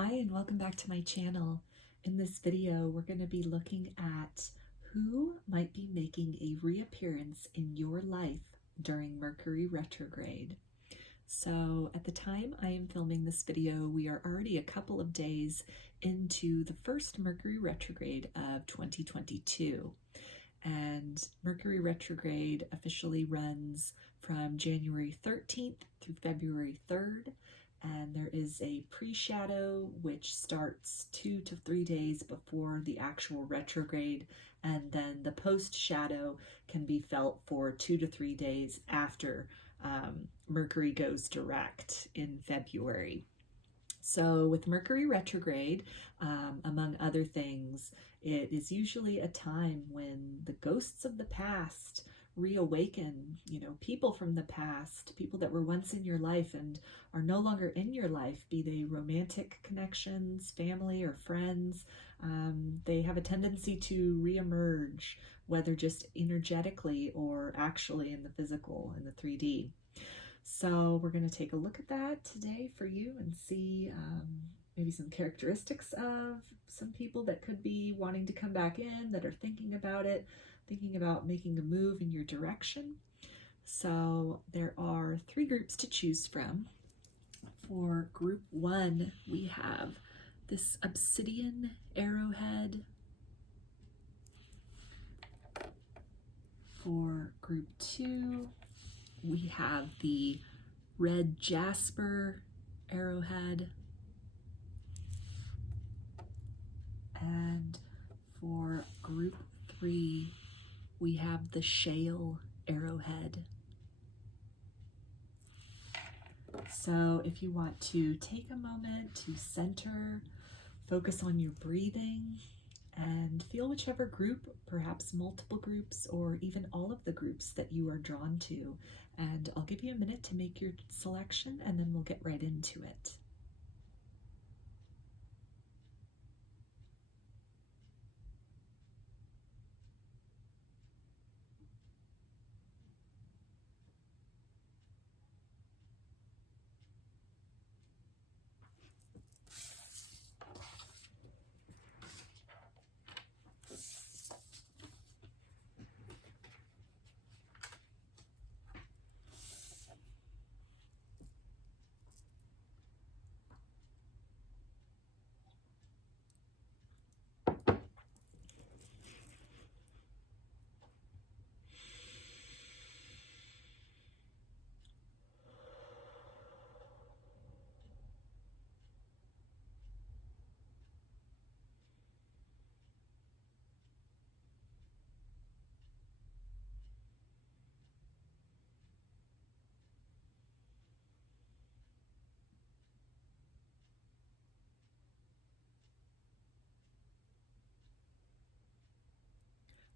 Hi and welcome back to my channel. In this video, we're going to be looking at who might be making a reappearance in your life during Mercury retrograde. So at the time I am filming this video, we are already a couple of days into the first Mercury retrograde of 2022. And Mercury retrograde officially runs from January 13th through February 3rd. And there is a pre-shadow which starts 2 to 3 days before the actual retrograde, and then the post-shadow can be felt for 2 to 3 days after Mercury goes direct in February. So with Mercury retrograde, among other things, it is usually a time when the ghosts of the past reawaken, people from the past, people that were once in your life and are no longer in your life, be they romantic connections, family, or friends. They have a tendency to reemerge, whether just energetically or actually in the physical, in the 3D. So we're going to take a look at that today for you and see maybe some characteristics of some people that could be wanting to come back in, that are thinking about it, thinking about making a move in your direction. So there are 3 groups to choose from. For group 1, we have this Obsidian Arrowhead. For group 2, we have the red Jasper Arrowhead. And for group 3, we have the Shale Arrowhead. So if you want to take a moment to center, focus on your breathing, and feel whichever group, perhaps multiple groups, or even all of the groups that you are drawn to. And I'll give you a minute to make your selection, and then we'll get right into it.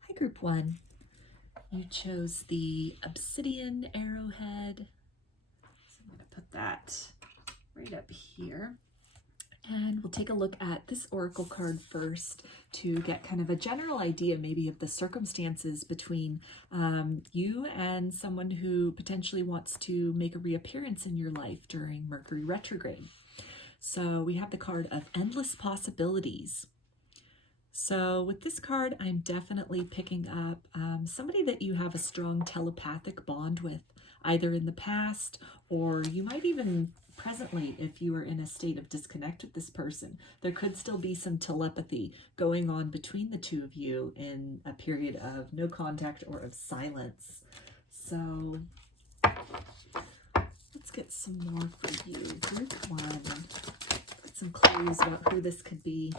Hi, group 1. You chose the Obsidian Arrowhead. So I'm going to put that right up here. And we'll take a look at this oracle card first to get kind of a general idea maybe of the circumstances between you and someone who potentially wants to make a reappearance in your life during Mercury retrograde. So we have the card of endless possibilities. So with this card, I'm definitely picking up somebody that you have a strong telepathic bond with, either in the past, or you might even presently, if you are in a state of disconnect with this person. There could still be some telepathy going on between the two of you in a period of no contact or of silence. So let's get some more for you. Group 1, get some clues about who this could be.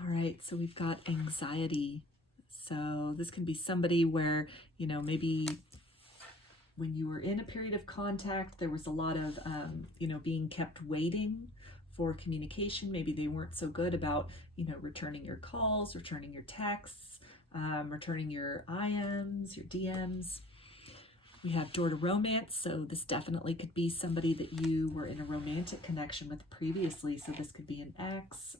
All right, so we've got anxiety. So this can be somebody where, maybe when you were in a period of contact, there was a lot of, being kept waiting for communication. Maybe they weren't so good about, returning your calls, returning your texts, returning your IMs, your DMs. We have door to romance. So this definitely could be somebody that you were in a romantic connection with previously. So this could be an ex.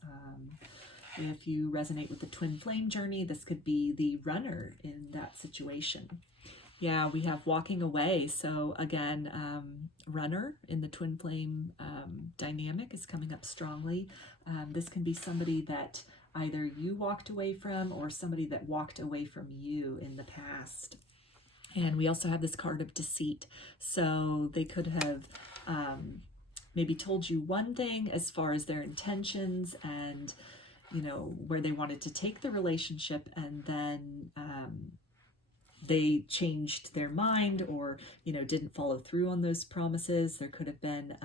If you resonate with the twin flame journey, this could be the runner in that situation. Yeah, we have walking away. So again, runner in the twin flame dynamic is coming up strongly. This can be somebody that either you walked away from or somebody that walked away from you in the past. And we also have this card of deceit. So they could have maybe told you one thing as far as their intentions and, you know, where they wanted to take the relationship, and then they changed their mind, or, you know, didn't follow through on those promises. There could have been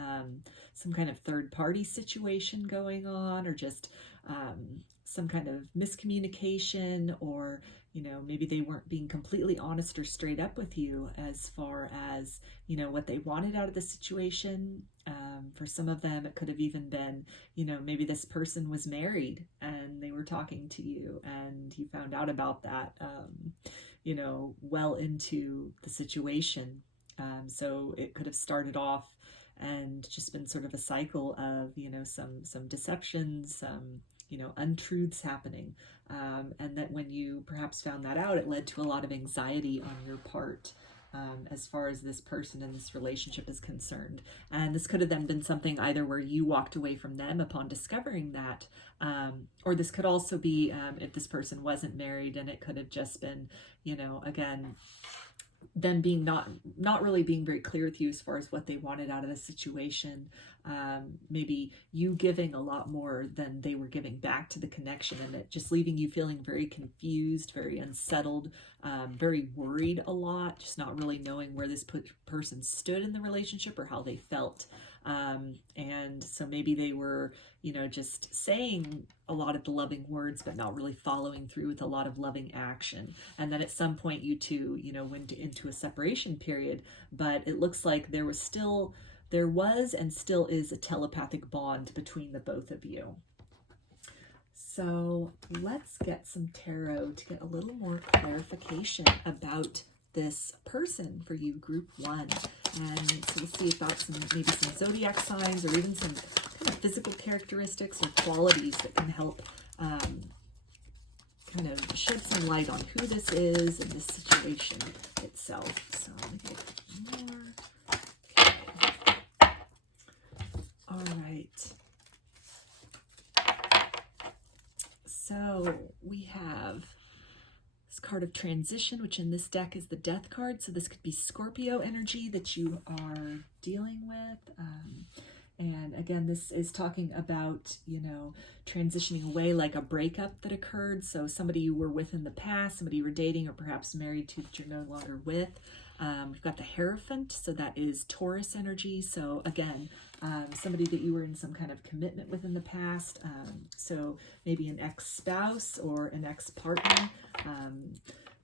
some kind of third party situation going on, or just some kind of miscommunication, or, you know, maybe they weren't being completely honest or straight up with you as far as, you know, what they wanted out of the situation. For some of them, it could have even been, you know, maybe this person was married and they were talking to you and you found out about that, you know, well into the situation. So it could have started off and just been sort of a cycle of, you know, some deceptions, some, you know, untruths happening. And that when you perhaps found that out, it led to a lot of anxiety on your part. As far as this person and this relationship is concerned. And this could have then been something either where you walked away from them upon discovering that, or this could also be if this person wasn't married, and it could have just been, you know, again, them being not really being very clear with you as far as what they wanted out of the situation. Maybe you giving a lot more than they were giving back to the connection, and it just leaving you feeling very confused, very unsettled, very worried a lot, just not really knowing where this person stood in the relationship or how they felt. And so maybe they were, you know, just saying a lot of the loving words, but not really following through with a lot of loving action. And then at some point you two, you know, went into a separation period, but it looks like there was and still is a telepathic bond between the both of you. So let's get some tarot to get a little more clarification about this person for you, group one. And so we'll see about maybe some zodiac signs, or even some kind of physical characteristics or qualities that can help kind of shed some light on who this is and this situation itself. So let me get more. Okay. All right. So we have this card of transition, which in this deck is the death card. So this could be Scorpio energy that you are dealing with. And again, this is talking about, you know, transitioning away, like a breakup that occurred. So somebody you were with in the past, somebody you were dating or perhaps married to that you're no longer with. We've got the Hierophant, so that is Taurus energy. So again, somebody that you were in some kind of commitment with in the past. So maybe an ex-spouse or an ex-partner.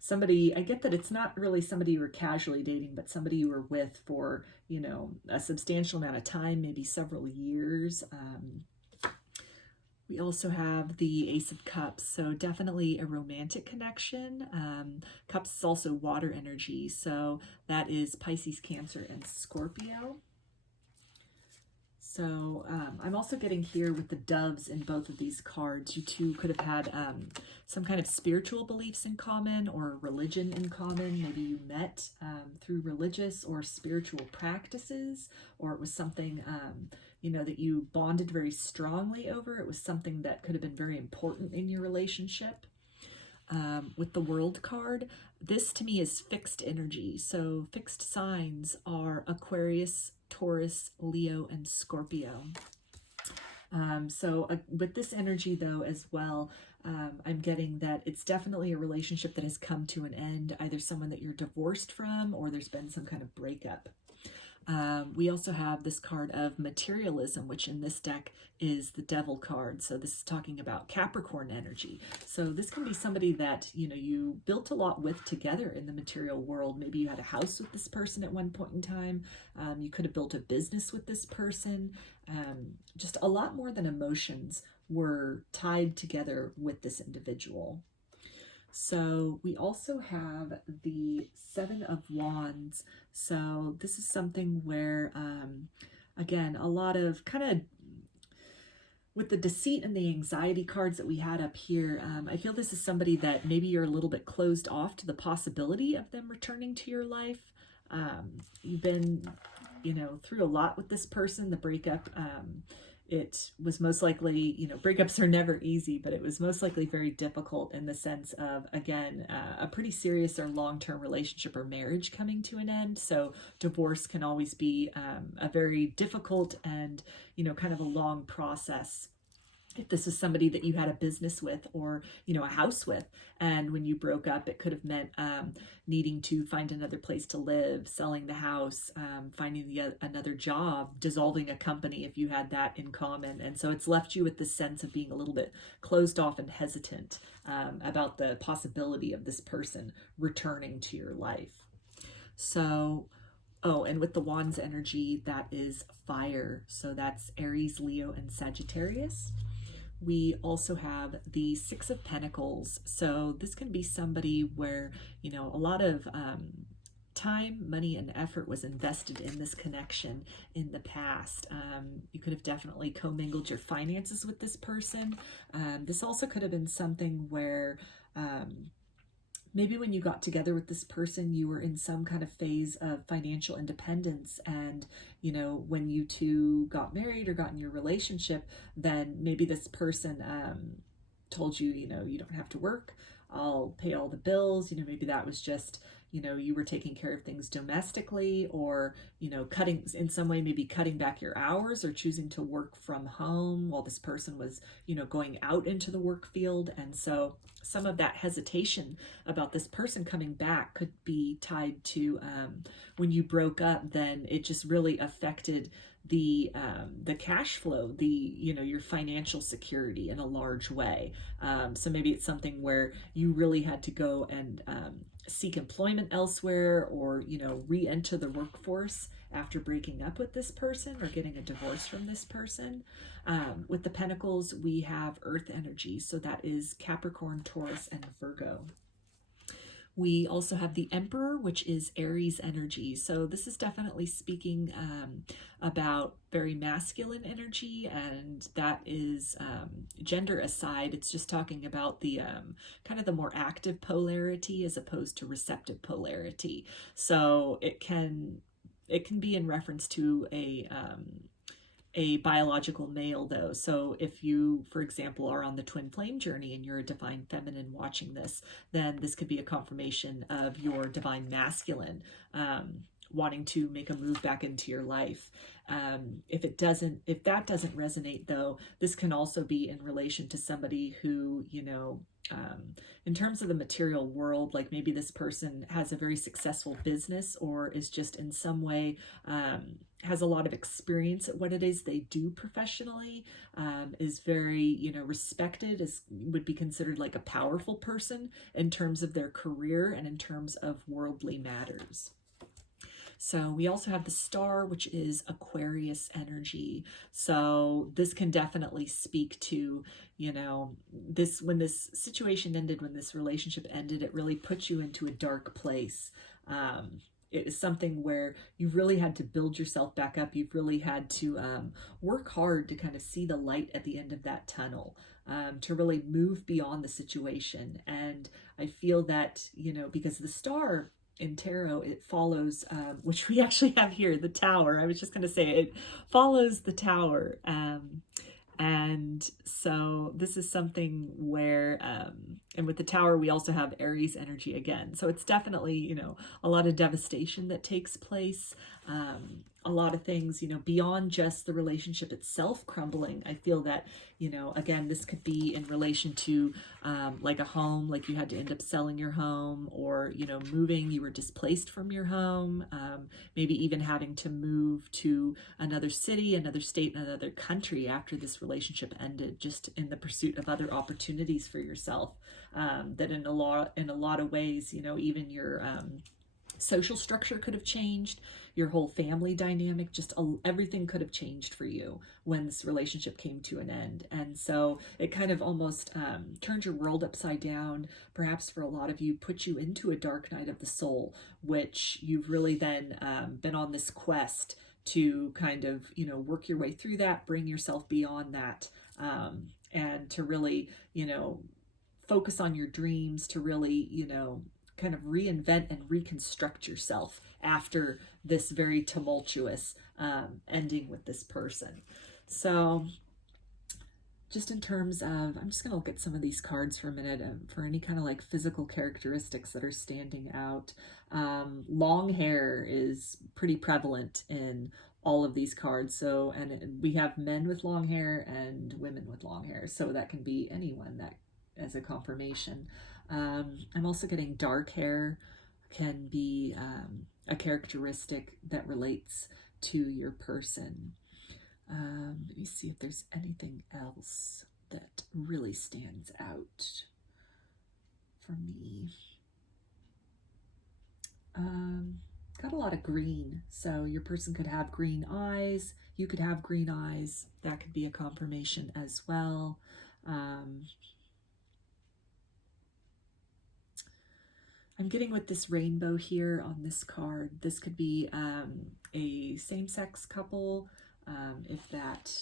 Somebody, I get that it's not really somebody you were casually dating, but somebody you were with for, you know, a substantial amount of time, maybe several years. We also have the Ace of Cups, so definitely a romantic connection. Cups is also water energy, so that is Pisces, Cancer, and Scorpio. So I'm also getting here with the doves in both of these cards. You two could have had some kind of spiritual beliefs in common or religion in common. Maybe you met through religious or spiritual practices, or it was something, you know, that you bonded very strongly over. It was something that could have been very important in your relationship. With the World card, this to me is fixed energy. So fixed signs are Aquarius, Taurus, Leo, and Scorpio. With this energy though as well, I'm getting that it's definitely a relationship that has come to an end, either someone that you're divorced from or there's been some kind of breakup. We also have this card of materialism, which in this deck is the Devil card. So this is talking about Capricorn energy. So this can be somebody that, you know, you built a lot with together in the material world. Maybe you had a house with this person at one point in time. You could have built a business with this person. Just a lot more than emotions were tied together with this individual. So we also have the Seven of Wands. So this is something where, again, a lot of kind of with the deceit and the anxiety cards that we had up here, I feel this is somebody that maybe you're a little bit closed off to the possibility of them returning to your life. You've been, through a lot with this person. The breakup, it was most likely, breakups are never easy, but it was most likely very difficult in the sense of, again, a pretty serious or long-term relationship or marriage coming to an end. So divorce can always be a very difficult and, kind of a long process. If this is somebody that you had a business with or, a house with, and when you broke up, it could have meant needing to find another place to live, selling the house, finding another job, dissolving a company if you had that in common. And so it's left you with this sense of being a little bit closed off and hesitant about the possibility of this person returning to your life. So, oh, and with the Wands energy, that is fire. So that's Aries, Leo, and Sagittarius. We also have the Six of Pentacles. So this can be somebody where, a lot of time, money, and effort was invested in this connection in the past. You could have definitely commingled your finances with this person. This also could have been something where maybe when you got together with this person, you were in some kind of phase of financial independence. And, when you two got married or got in your relationship, then maybe this person told you, you don't have to work. I'll pay all the bills. Maybe that was just, you were taking care of things domestically, or, cutting in some way, maybe cutting back your hours or choosing to work from home while this person was, going out into the work field. And so some of that hesitation about this person coming back could be tied to when you broke up, then it just really affected the cash flow, your financial security in a large way. So maybe it's something where you really had to go and seek employment elsewhere, or re-enter the workforce after breaking up with this person or getting a divorce from this person. With the Pentacles, we have Earth energy, so that is Capricorn, Taurus, and Virgo. We also have the Emperor, which is Aries energy. So this is definitely speaking about very masculine energy, and that is gender aside. It's just talking about the kind of the more active polarity as opposed to receptive polarity. So it can be in reference to a biological male, though. So if you, for example, are on the twin flame journey and you're a divine feminine watching this, then this could be a confirmation of your divine masculine wanting to make a move back into your life. If that doesn't resonate, though, this can also be in relation to somebody who, in terms of the material world, like maybe this person has a very successful business, or is just in some way has a lot of experience at what it is they do professionally, is very, respected, would be considered like a powerful person in terms of their career and in terms of worldly matters. So we also have the Star, which is Aquarius energy. So this can definitely speak to, this, when this situation ended, when this relationship ended, it really put you into a dark place. It is something where you really had to build yourself back up. You've really had to work hard to kind of see the light at the end of that tunnel, to really move beyond the situation. And I feel that, because the Star in tarot, it follows, which we actually have here, the Tower. I was just going to say it follows the Tower. And so this is something where, and with the Tower, we also have Aries energy again. So it's definitely, a lot of devastation that takes place. A lot of things, beyond just the relationship itself crumbling. I feel that, again, this could be in relation to like a home, like you had to end up selling your home, or, moving, you were displaced from your home, maybe even having to move to another city, another state, another country after this relationship ended, just in the pursuit of other opportunities for yourself. That in a lot of ways, even your social structure could have changed, your whole family dynamic, just everything could have changed for you when this relationship came to an end. And so it kind of almost turned your world upside down, perhaps for a lot of you, put you into a dark night of the soul, which you've really then been on this quest to kind of, work your way through that, bring yourself beyond that, and to really, focus on your dreams, to really, kind of reinvent and reconstruct yourself after this very tumultuous ending with this person. So just in terms of, I'm just going to look at some of these cards for a minute for any kind of like physical characteristics that are standing out. Long hair is pretty prevalent in all of these cards. So, and we have men with long hair and women with long hair. So that can be anyone that as a confirmation. I'm also getting dark hair can be a characteristic that relates to your person. Let me see if there's anything else that really stands out for me. Got a lot of green. So your person could have green eyes. You could have green eyes. That could be a confirmation as well. I'm getting with this rainbow here on this card. This could be a same-sex couple. If that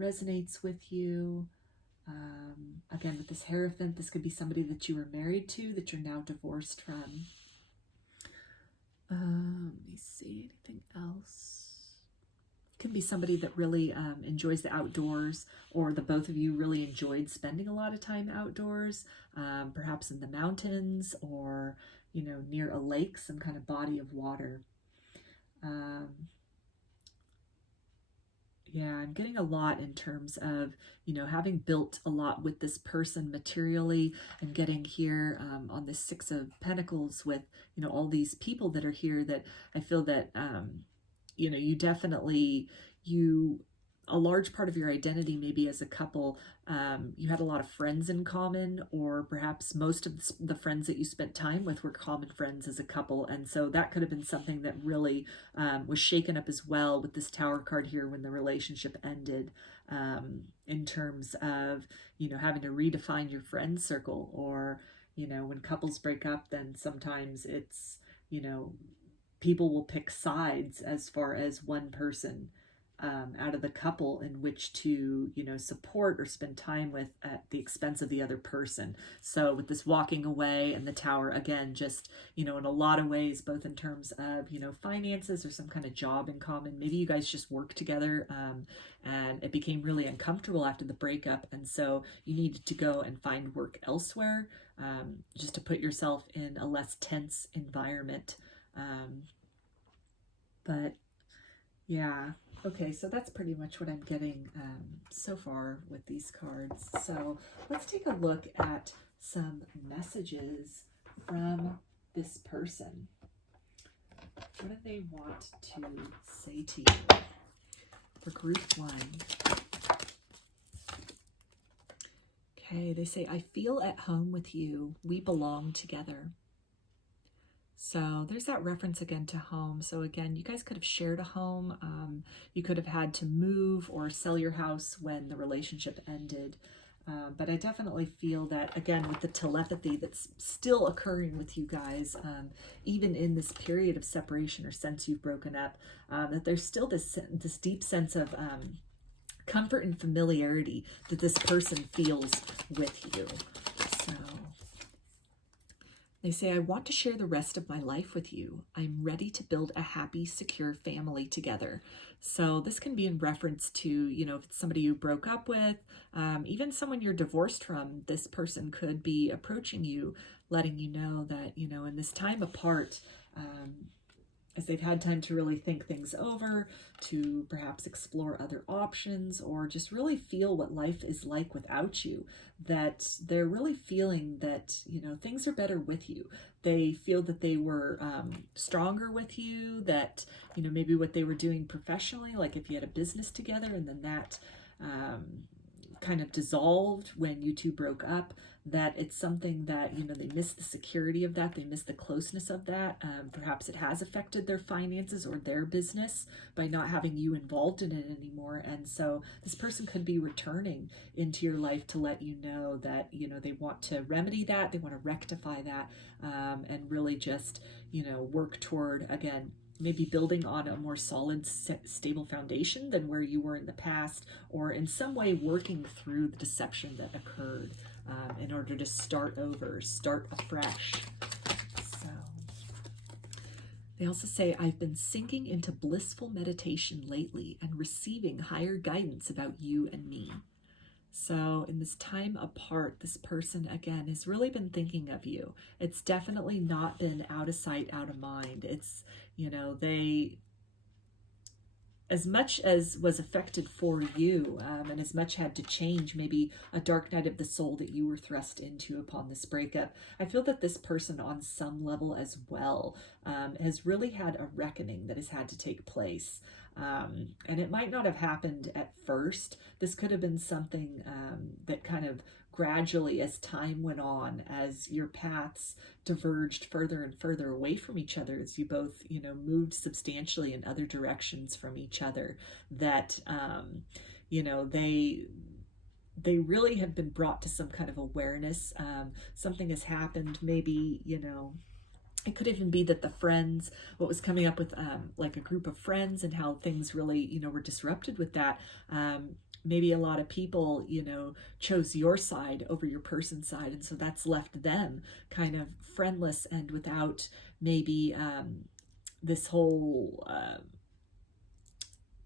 resonates with you. Again, with this Hierophant, this could be somebody that you were married to that you're now divorced from. Let me see, anything else? It can be somebody that really enjoys the outdoors, or the both of you really enjoyed spending a lot of time outdoors, perhaps in the mountains or, near a lake, some kind of body of water. Yeah, I'm getting a lot in terms of, having built a lot with this person materially. I'm getting here on the Six of Pentacles with, all these people that are here that I feel that, you definitely, a large part of your identity, maybe as a couple, you had a lot of friends in common, or perhaps most of the friends that you spent time with were common friends as a couple. And so that could have been something that really was shaken up as well with this Tower card here when the relationship ended, in terms of, having to redefine your friend circle, or, when couples break up, then sometimes it's, people will pick sides as far as one person out of the couple in which to, support or spend time with at the expense of the other person. So with this walking away and the Tower, again, just, in a lot of ways, both in terms of, finances or some kind of job in common. Maybe you guys just work together and it became really uncomfortable after the breakup. And so you needed to go and find work elsewhere, just to put yourself in a less tense environment. But yeah. Okay, so that's pretty much what I'm getting so far with these cards. So let's take a look at some messages from this person. What do they want to say to you? For group one. Okay, they say, I feel at home with you. We belong together. So there's that reference again to home. So again, you guys could have shared a home. You could have had to move or sell your house when the relationship ended. But I definitely feel that, again, with the telepathy that's still occurring with you guys, even in this period of separation or since you've broken up, that there's still this deep sense of comfort and familiarity that this person feels with you. So they say, I want to share the rest of my life with you. I'm ready to build a happy, secure family together. So this can be in reference to, if it's somebody you broke up with, even someone you're divorced from, this person could be approaching you, letting you know that, in this time apart, as they've had time to really think things over, to perhaps explore other options, or just really feel what life is like without you, that they're really feeling that, things are better with you. They feel that they were stronger with you, that, maybe what they were doing professionally, like if you had a business together and then that kind of dissolved when you two broke up, that it's something that, they miss the security of that, they miss the closeness of that. Perhaps it has affected their finances or their business by not having you involved in it anymore. And so this person could be returning into your life to let you know that, they want to remedy that, they want to rectify that, and really just, work toward, again, maybe building on a more solid, stable foundation than where you were in the past, or in some way working through the deception that occurred in order to start over, start afresh. So they also say, I've been sinking into blissful meditation lately and receiving higher guidance about you and me. So in this time apart, this person, again, has really been thinking of you. It's definitely not been out of sight, out of mind. It's, you know, they, as much as was affected for you, and as much had to change, maybe a dark night of the soul that you were thrust into upon this breakup, I feel that this person on some level as well has really had a reckoning that has had to take place. And it might not have happened at first. This could have been something that kind of gradually, as time went on, as your paths diverged further and further away from each other, as you both, you know, moved substantially in other directions from each other, that, you know, they really have been brought to some kind of awareness. Something has happened, maybe, you know, it could even be that the friends, what was coming up with like a group of friends and how things really, you know, were disrupted with that. Maybe a lot of people, you know, chose your side over your person's side. And so that's left them kind of friendless and without maybe this whole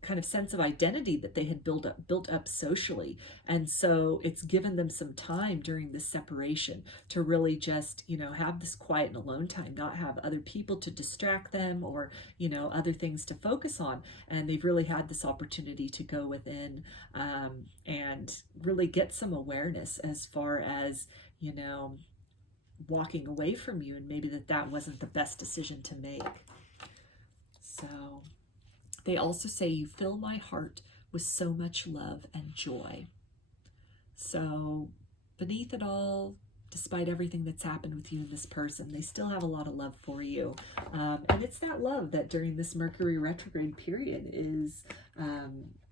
kind of sense of identity that they had built up socially. And so it's given them some time during this separation to really just, you know, have this quiet and alone time, not have other people to distract them or, you know, other things to focus on. And they've really had this opportunity to go within and really get some awareness as far as, you know, walking away from you, and maybe that wasn't the best decision to make. So they also say, you fill my heart with so much love and joy. So beneath it all, despite everything that's happened with you and this person, they still have a lot of love for you. And it's that love that during this Mercury retrograde period is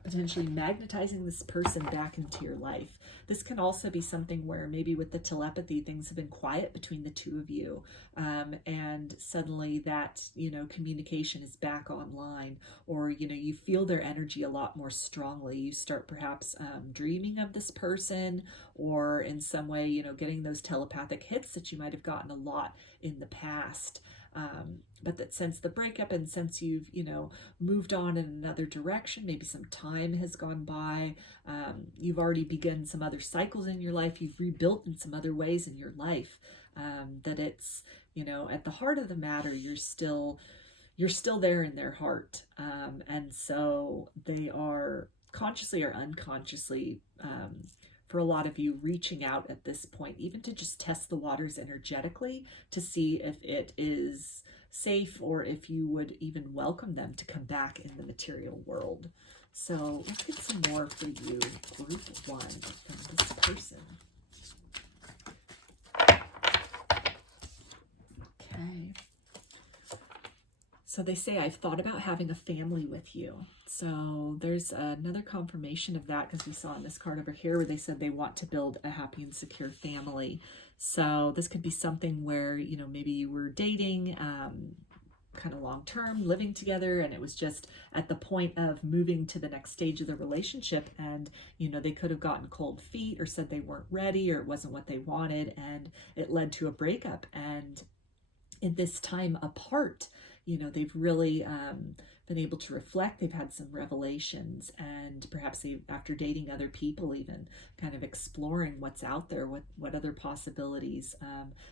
potentially magnetizing this person back into your life. This can also be something where maybe with the telepathy, things have been quiet between the two of you. And suddenly that, you know, communication is back online, or, you know, you feel their energy a lot more strongly. You start perhaps dreaming of this person, or in some way, you know, getting those telepathic hits that you might have gotten a lot in the past. But that since the breakup and since you've, you know, moved on in another direction, maybe some time has gone by, you've already begun some other cycles in your life, you've rebuilt in some other ways in your life, that it's, you know, at the heart of the matter, you're still there in their heart. And so they are consciously or unconsciously, for a lot of you, reaching out at this point, even to just test the waters energetically to see if it is safe or if you would even welcome them to come back in the material world. So let's get some more for you, group 1, from this person. Okay. So they say, I've thought about having a family with you. So there's another confirmation of that, because we saw in this card over here where they said they want to build a happy and secure family. So this could be something where, you know, maybe you were dating kind of long-term, living together, and it was just at the point of moving to the next stage of the relationship, and, you know, they could have gotten cold feet or said they weren't ready or it wasn't what they wanted, and it led to a breakup. And in this time apart, you know, they've really been able to reflect. They've had some revelations, and perhaps they, after dating other people, even kind of exploring what's out there, what other possibilities.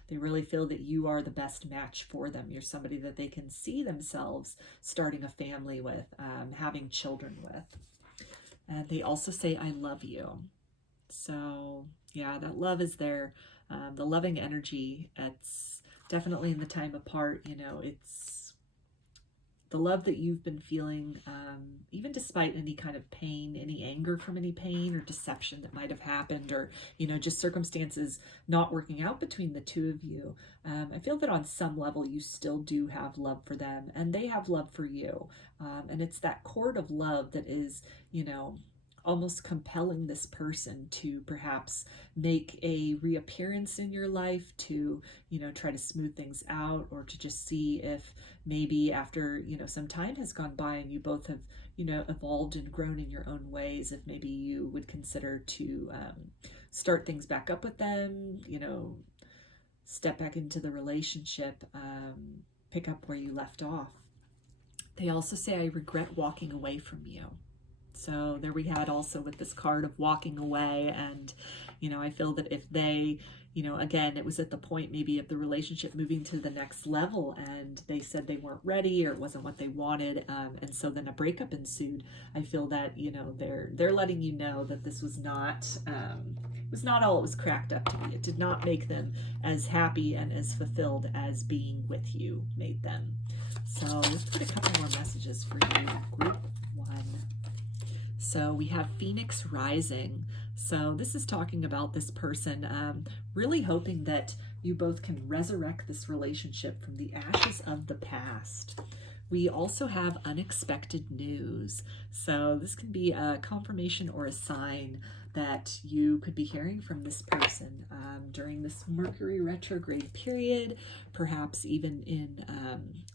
They really feel that you are the best match for them. You're somebody that they can see themselves starting a family with, having children with. And they also say, I love you. So yeah, that love is there. The loving energy, it's definitely in the time apart, you know, it's the love that you've been feeling, even despite any kind of pain, any anger from any pain or deception that might have happened, or, you know, just circumstances not working out between the two of you. I feel that on some level you still do have love for them, and they have love for you. And it's that cord of love that is, you know, almost compelling this person to perhaps make a reappearance in your life to, you know, try to smooth things out, or to just see if maybe after, you know, some time has gone by and you both have, you know, evolved and grown in your own ways, if maybe you would consider to start things back up with them, you know, step back into the relationship, pick up where you left off. They also say, I regret walking away from you. So there we had also with this card of walking away. And, you know, I feel that if they, you know, again, it was at the point maybe of the relationship moving to the next level, and they said they weren't ready, or it wasn't what they wanted. And so then a breakup ensued. I feel that, you know, they're letting you know that this was not all it was cracked up to be. It did not make them as happy and as fulfilled as being with you made them. So let's put a couple more messages for you, group 1. So we have Phoenix Rising. So this is talking about this person really hoping that you both can resurrect this relationship from the ashes of the past. We also have unexpected news. So this can be a confirmation or a sign that you could be hearing from this person during this Mercury retrograde period, perhaps even in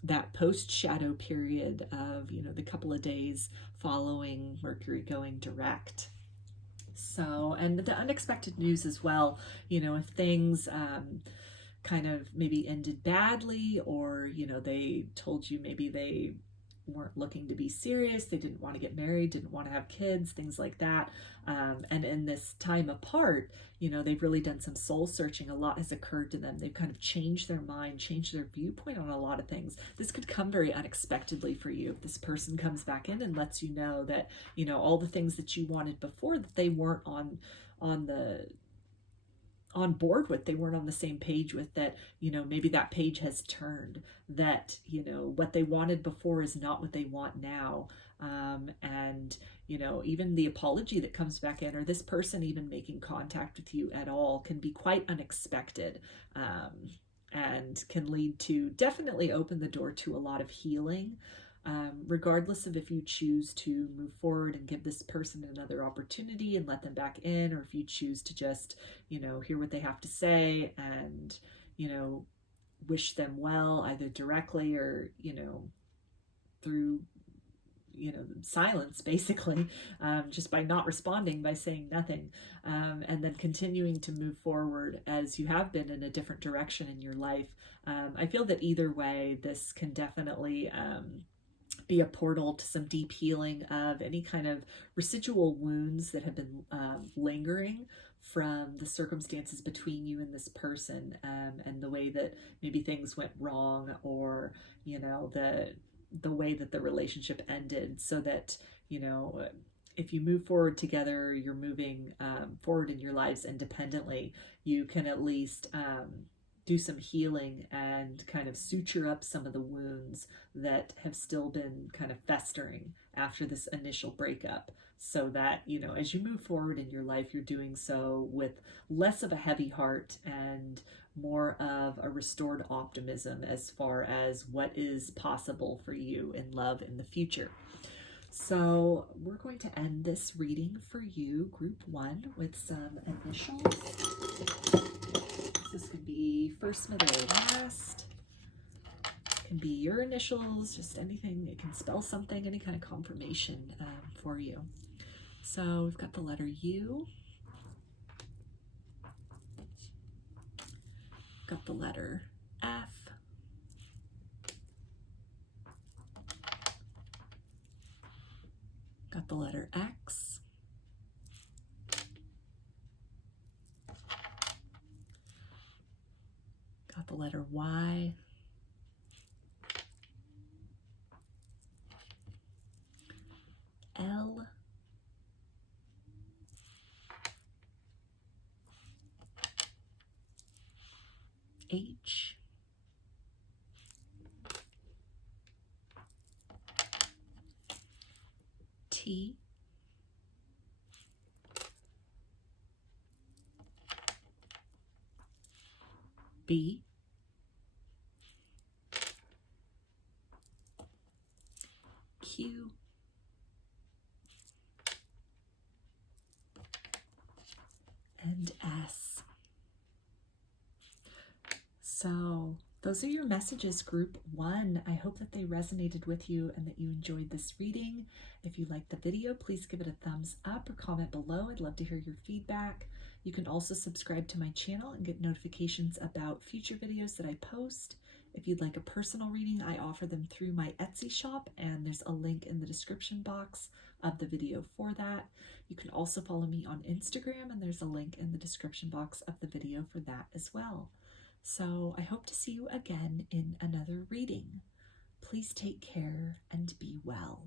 that post-shadow period of, you know, the couple of days following Mercury going direct. So, and the unexpected news as well, you know, if things kind of maybe ended badly, or, you know, they told you maybe they weren't looking to be serious, they didn't want to get married, didn't want to have kids, things like that. And in this time apart, you know, they've really done some soul searching. A lot has occurred to them. They've kind of changed their mind, changed their viewpoint on a lot of things. This could come very unexpectedly for you if this person comes back in and lets you know that, you know, all the things that you wanted before, that they weren't on board with, they weren't on the same page with, that, you know, maybe that page has turned, that, you know, what they wanted before is not what they want now. And, you know, even the apology that comes back in, or this person even making contact with you at all, can be quite unexpected, and can lead to, definitely open the door to a lot of healing. Regardless of if you choose to move forward and give this person another opportunity and let them back in, or if you choose to just, you know, hear what they have to say and, you know, wish them well, either directly or, you know, through, you know, silence, basically, just by not responding, by saying nothing, and then continuing to move forward as you have been in a different direction in your life. I feel that either way, this can definitely be a portal to some deep healing of any kind of residual wounds that have been lingering from the circumstances between you and this person, and the way that maybe things went wrong, or, you know, the way that the relationship ended, so that, you know, if you move forward together, you're moving forward in your lives independently, you can at least do some healing and kind of suture up some of the wounds that have still been kind of festering after this initial breakup, so that, you know, as you move forward in your life, you're doing so with less of a heavy heart and more of a restored optimism as far as what is possible for you in love in the future. So we're going to end this reading for you, group 1, with some initials. This can be first, middle, or last. It can be your initials, just anything. It can spell something, any kind of confirmation for you. So we've got the letter U. Got the letter F. Got the letter X. Got the letter Y. L. H. T. B. Q. and S. So those are your messages, group 1. I hope that they resonated with you and that you enjoyed this reading. If you liked the video, please give it a thumbs up or comment below. I'd love to hear your feedback. You can also subscribe to my channel and get notifications about future videos that I post. If you'd like a personal reading, I offer them through my Etsy shop, and there's a link in the description box of the video for that. You can also follow me on Instagram, and there's a link in the description box of the video for that as well. So I hope to see you again in another reading. Please take care and be well.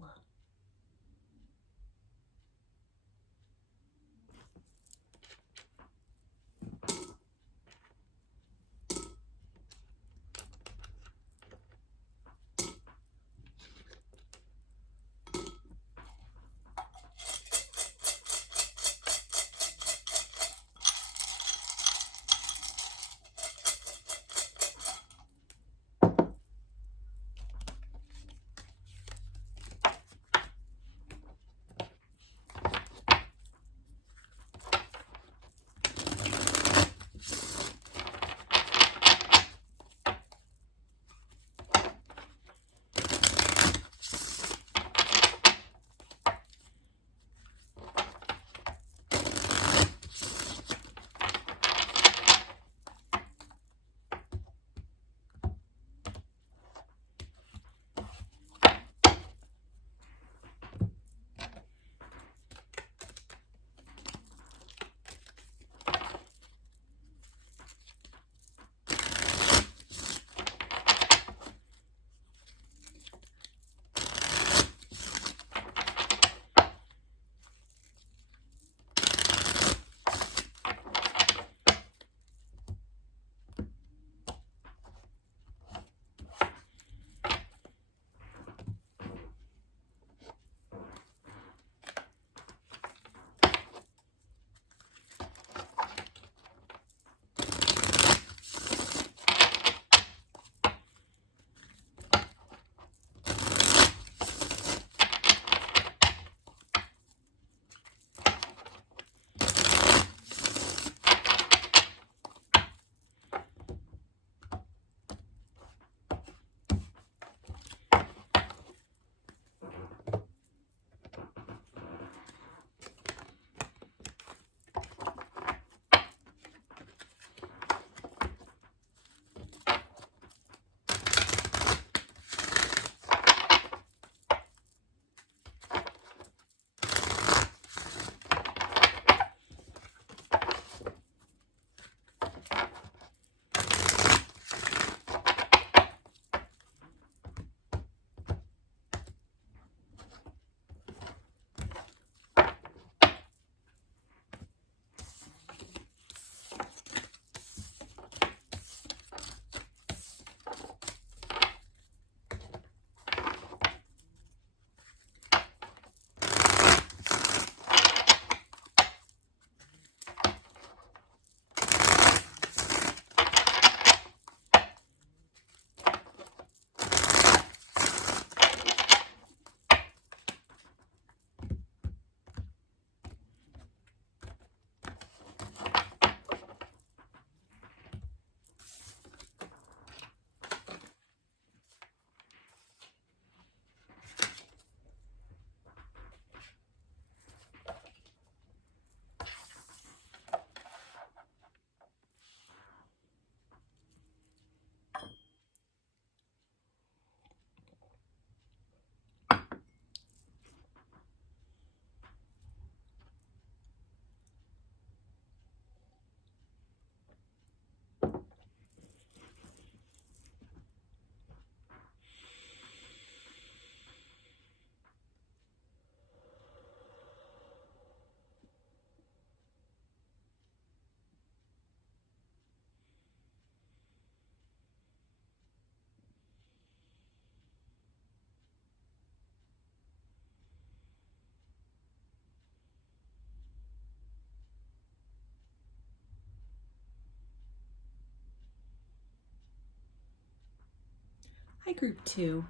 Hi, group 2.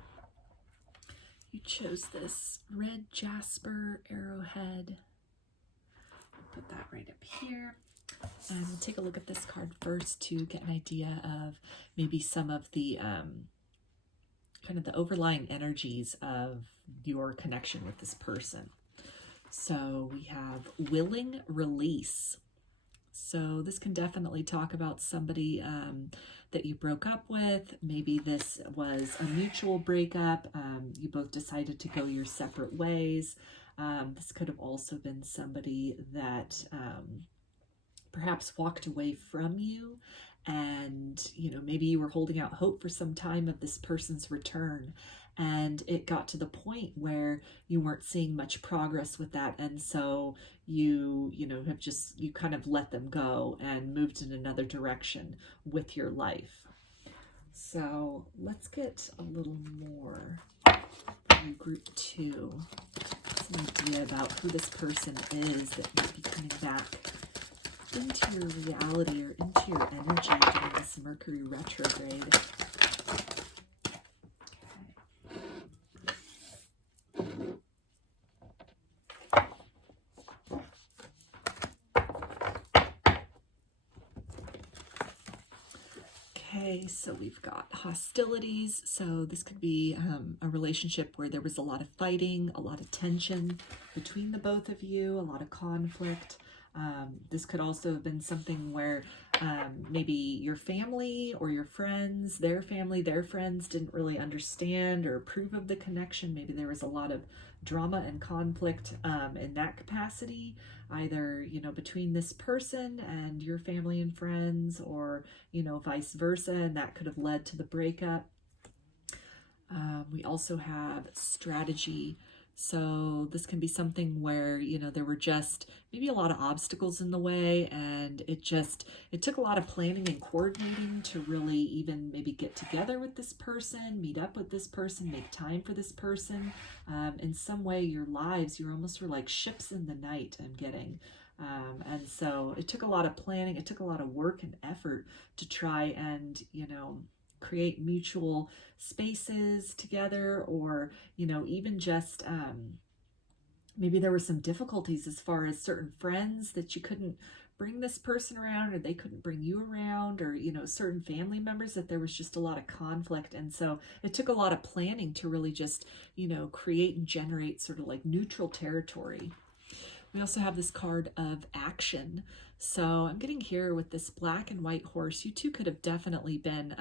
You chose this red Jasper Arrowhead. Put that right up here. And we'll take a look at this card first to get an idea of maybe some of the kind of the overlying energies of your connection with this person. So we have willing release. So this can definitely talk about somebody that you broke up with. Maybe this was a mutual breakup. You both decided to go your separate ways. This could have also been somebody that perhaps walked away from you, and maybe you were holding out hope for some time of this person's return, and it got to the point where you weren't seeing much progress with that, and so you kind of let them go and moved in another direction with your life. So let's get a little more in group 2, some idea about who this person is that might be coming back into your reality or into your energy during this Mercury retrograde. Okay, so we've got hostilities. So this could be a relationship where there was a lot of fighting, a lot of tension between the both of you, a lot of conflict. This could also have been something where maybe your family or your friends, their family, their friends didn't really understand or approve of the connection. Maybe there was a lot of drama and conflict in that capacity, either, between this person and your family and friends, or, vice versa, and that could have led to the breakup. We also have strategy. So this can be something where, there were just maybe a lot of obstacles in the way, and it took a lot of planning and coordinating to really even maybe get together with this person, meet up with this person, make time for this person. In some way, your lives, you almost were like ships in the night, I'm getting. And so it took a lot of planning, it took a lot of work and effort to try and, create mutual spaces together, or even just maybe there were some difficulties as far as certain friends that you couldn't bring this person around, or they couldn't bring you around, or certain family members that there was just a lot of conflict. And so it took a lot of planning to really just create and generate sort of like neutral territory. We also have this card of action. So I'm getting here with this black and white horse. You two could have definitely been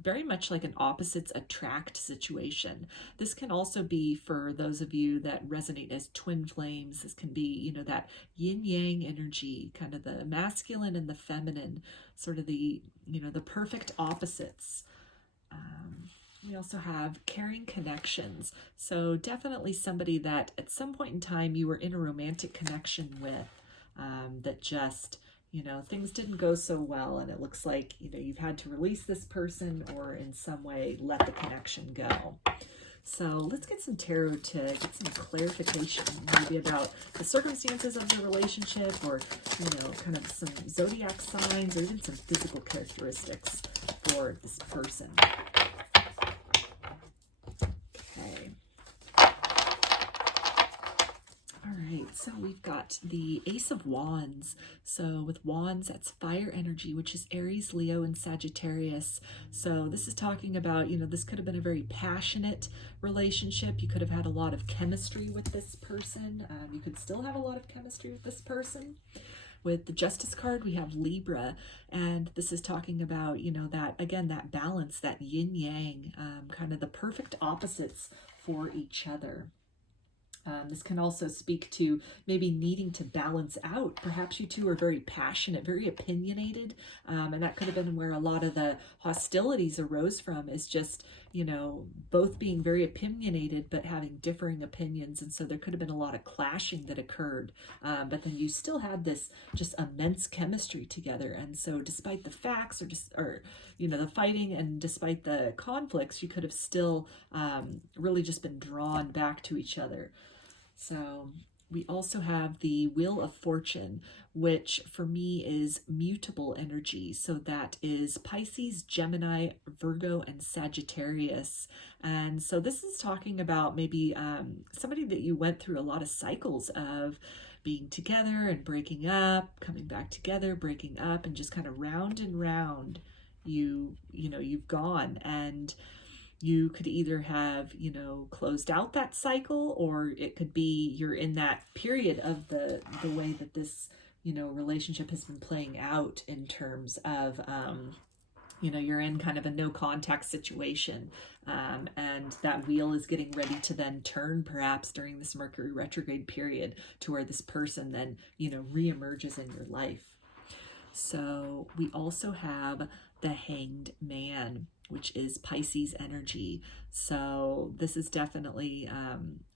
very much like an opposites attract situation. This can also be for those of you that resonate as twin flames. This can be, that yin yang energy, kind of the masculine and the feminine, sort of the, the perfect opposites. We also have caring connections. So definitely somebody that at some point in time you were in a romantic connection with, that just, things didn't go so well, and it looks like, you've had to release this person or in some way let the connection go. So let's get some tarot to get some clarification, maybe about the circumstances of the relationship, or, kind of some zodiac signs, or even some physical characteristics for this person. So we've got the Ace of Wands. So with Wands, that's fire energy, which is Aries, Leo, and Sagittarius. So this is talking about, this could have been a very passionate relationship. You could have had a lot of chemistry with this person. You could still have a lot of chemistry with this person. With the Justice card, we have Libra, and this is talking about, that, again, that balance, that yin-yang, kind of the perfect opposites for each other. This can also speak to maybe needing to balance out. Perhaps you two are very passionate, very opinionated, and that could have been where a lot of the hostilities arose from, is just, both being very opinionated but having differing opinions. And so there could have been a lot of clashing that occurred, but then you still had this just immense chemistry together. And so despite the facts or the fighting, and despite the conflicts, you could have still really just been drawn back to each other. So we also have the Wheel of Fortune, which for me is mutable energy. So that is Pisces, Gemini, Virgo, and Sagittarius. And so this is talking about maybe somebody that you went through a lot of cycles of being together and breaking up, coming back together, breaking up, and just kind of round and round you've gone. And you could either have, closed out that cycle, or it could be you're in that period of the way that this, relationship has been playing out in terms of, you're in kind of a no contact situation. And that wheel is getting ready to then turn perhaps during this Mercury retrograde period to where this person then, reemerges in your life. So we also have the Hanged Man, which is Pisces energy. So this is definitely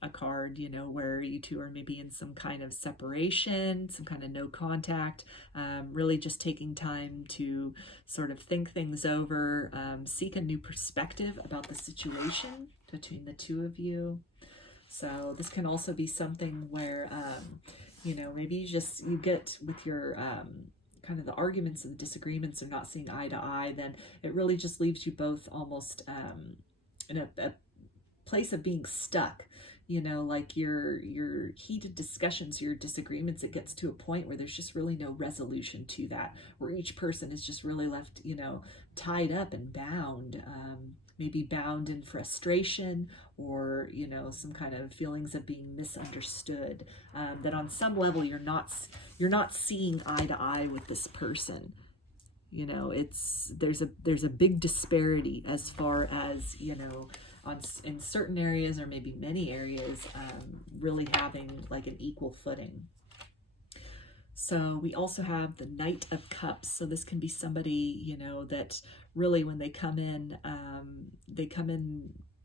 a card, where you two are maybe in some kind of separation, some kind of no contact, really just taking time to sort of think things over, seek a new perspective about the situation between the two of you. So this can also be something where, maybe you get with your kind of the arguments and the disagreements are not seeing eye to eye, then it really just leaves you both almost in a place of being stuck. Like your heated discussions, your disagreements, it gets to a point where there's just really no resolution to that, where each person is just really left, tied up and bound, maybe bound in frustration, or, some kind of feelings of being misunderstood, that on some level you're not seeing eye to eye with this person. There's a big disparity as far as, in certain areas, or maybe many areas, really having like an equal footing. So we also have the Knight of Cups. So this can be somebody, that really when they come in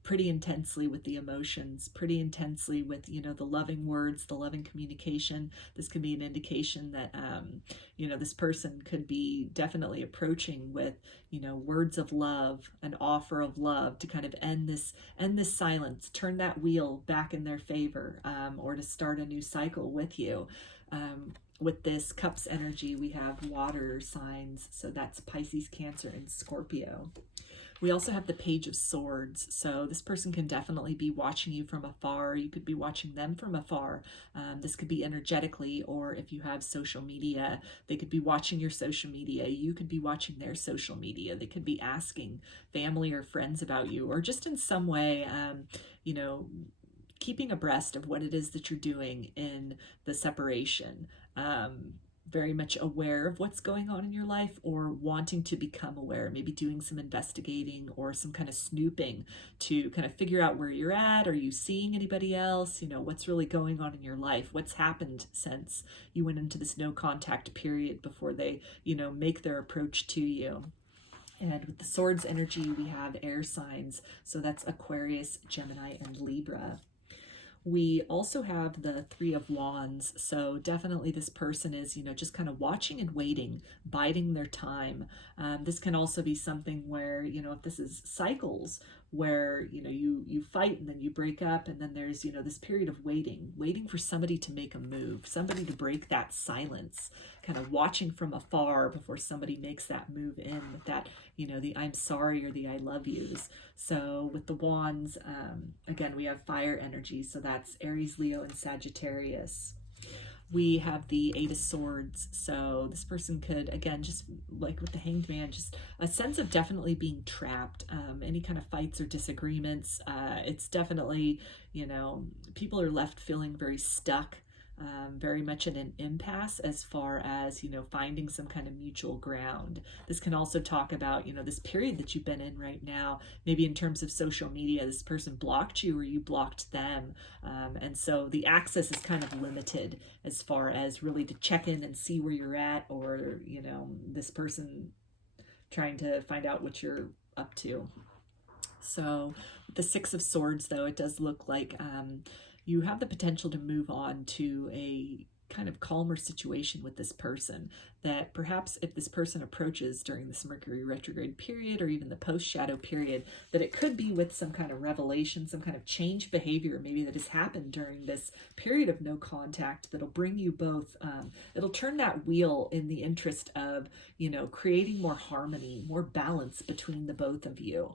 pretty intensely with the emotions, pretty intensely with, the loving words, the loving communication. This could be an indication that, this person could be definitely approaching with, words of love, an offer of love to kind of end this silence, turn that wheel back in their favor, or to start a new cycle with you. With this Cups energy, we have water signs. So that's Pisces, Cancer, and Scorpio. We also have the Page of Swords. So this person can definitely be watching you from afar. You could be watching them from afar. This could be energetically, or if you have social media, they could be watching your social media. You could be watching their social media. They could be asking family or friends about you, or just in some way, keeping abreast of what it is that you're doing in the separation. Very much aware of what's going on in your life, or wanting to become aware, maybe doing some investigating or some kind of snooping to kind of figure out where you're at. Are you seeing anybody else? What's really going on in your life? What's happened since you went into this no contact period before they, make their approach to you? And with the Swords energy, we have air signs. So that's Aquarius, Gemini, and Libra. We also have the Three of Wands. So definitely this person is, just kind of watching and waiting, biding their time. This can also be something where, if this is cycles where, you fight and then you break up, and then there's, this period of waiting for somebody to make a move, somebody to break that silence, kind of watching from afar before somebody makes that move in with that, the I'm sorry or the I love yous. So with the Wands, again, we have fire energy. So that's Aries, Leo, and Sagittarius. We have the Eight of Swords. So this person could, again, just like with the Hanged Man, just a sense of definitely being trapped. Any kind of fights or disagreements. It's definitely, people are left feeling very stuck. Very much in an impasse as far as, finding some kind of mutual ground. This can also talk about, this period that you've been in right now, maybe in terms of social media, this person blocked you or you blocked them. And so the access is kind of limited as far as really to check in and see where you're at, or, this person trying to find out what you're up to. So with the Six of Swords, though, it does look like, you have the potential to move on to a kind of calmer situation with this person, that perhaps if this person approaches during this Mercury retrograde period, or even the post-shadow period, that it could be with some kind of revelation, some kind of change behavior maybe that has happened during this period of no contact, that'll bring you both, it'll turn that wheel in the interest of, creating more harmony, more balance between the both of you,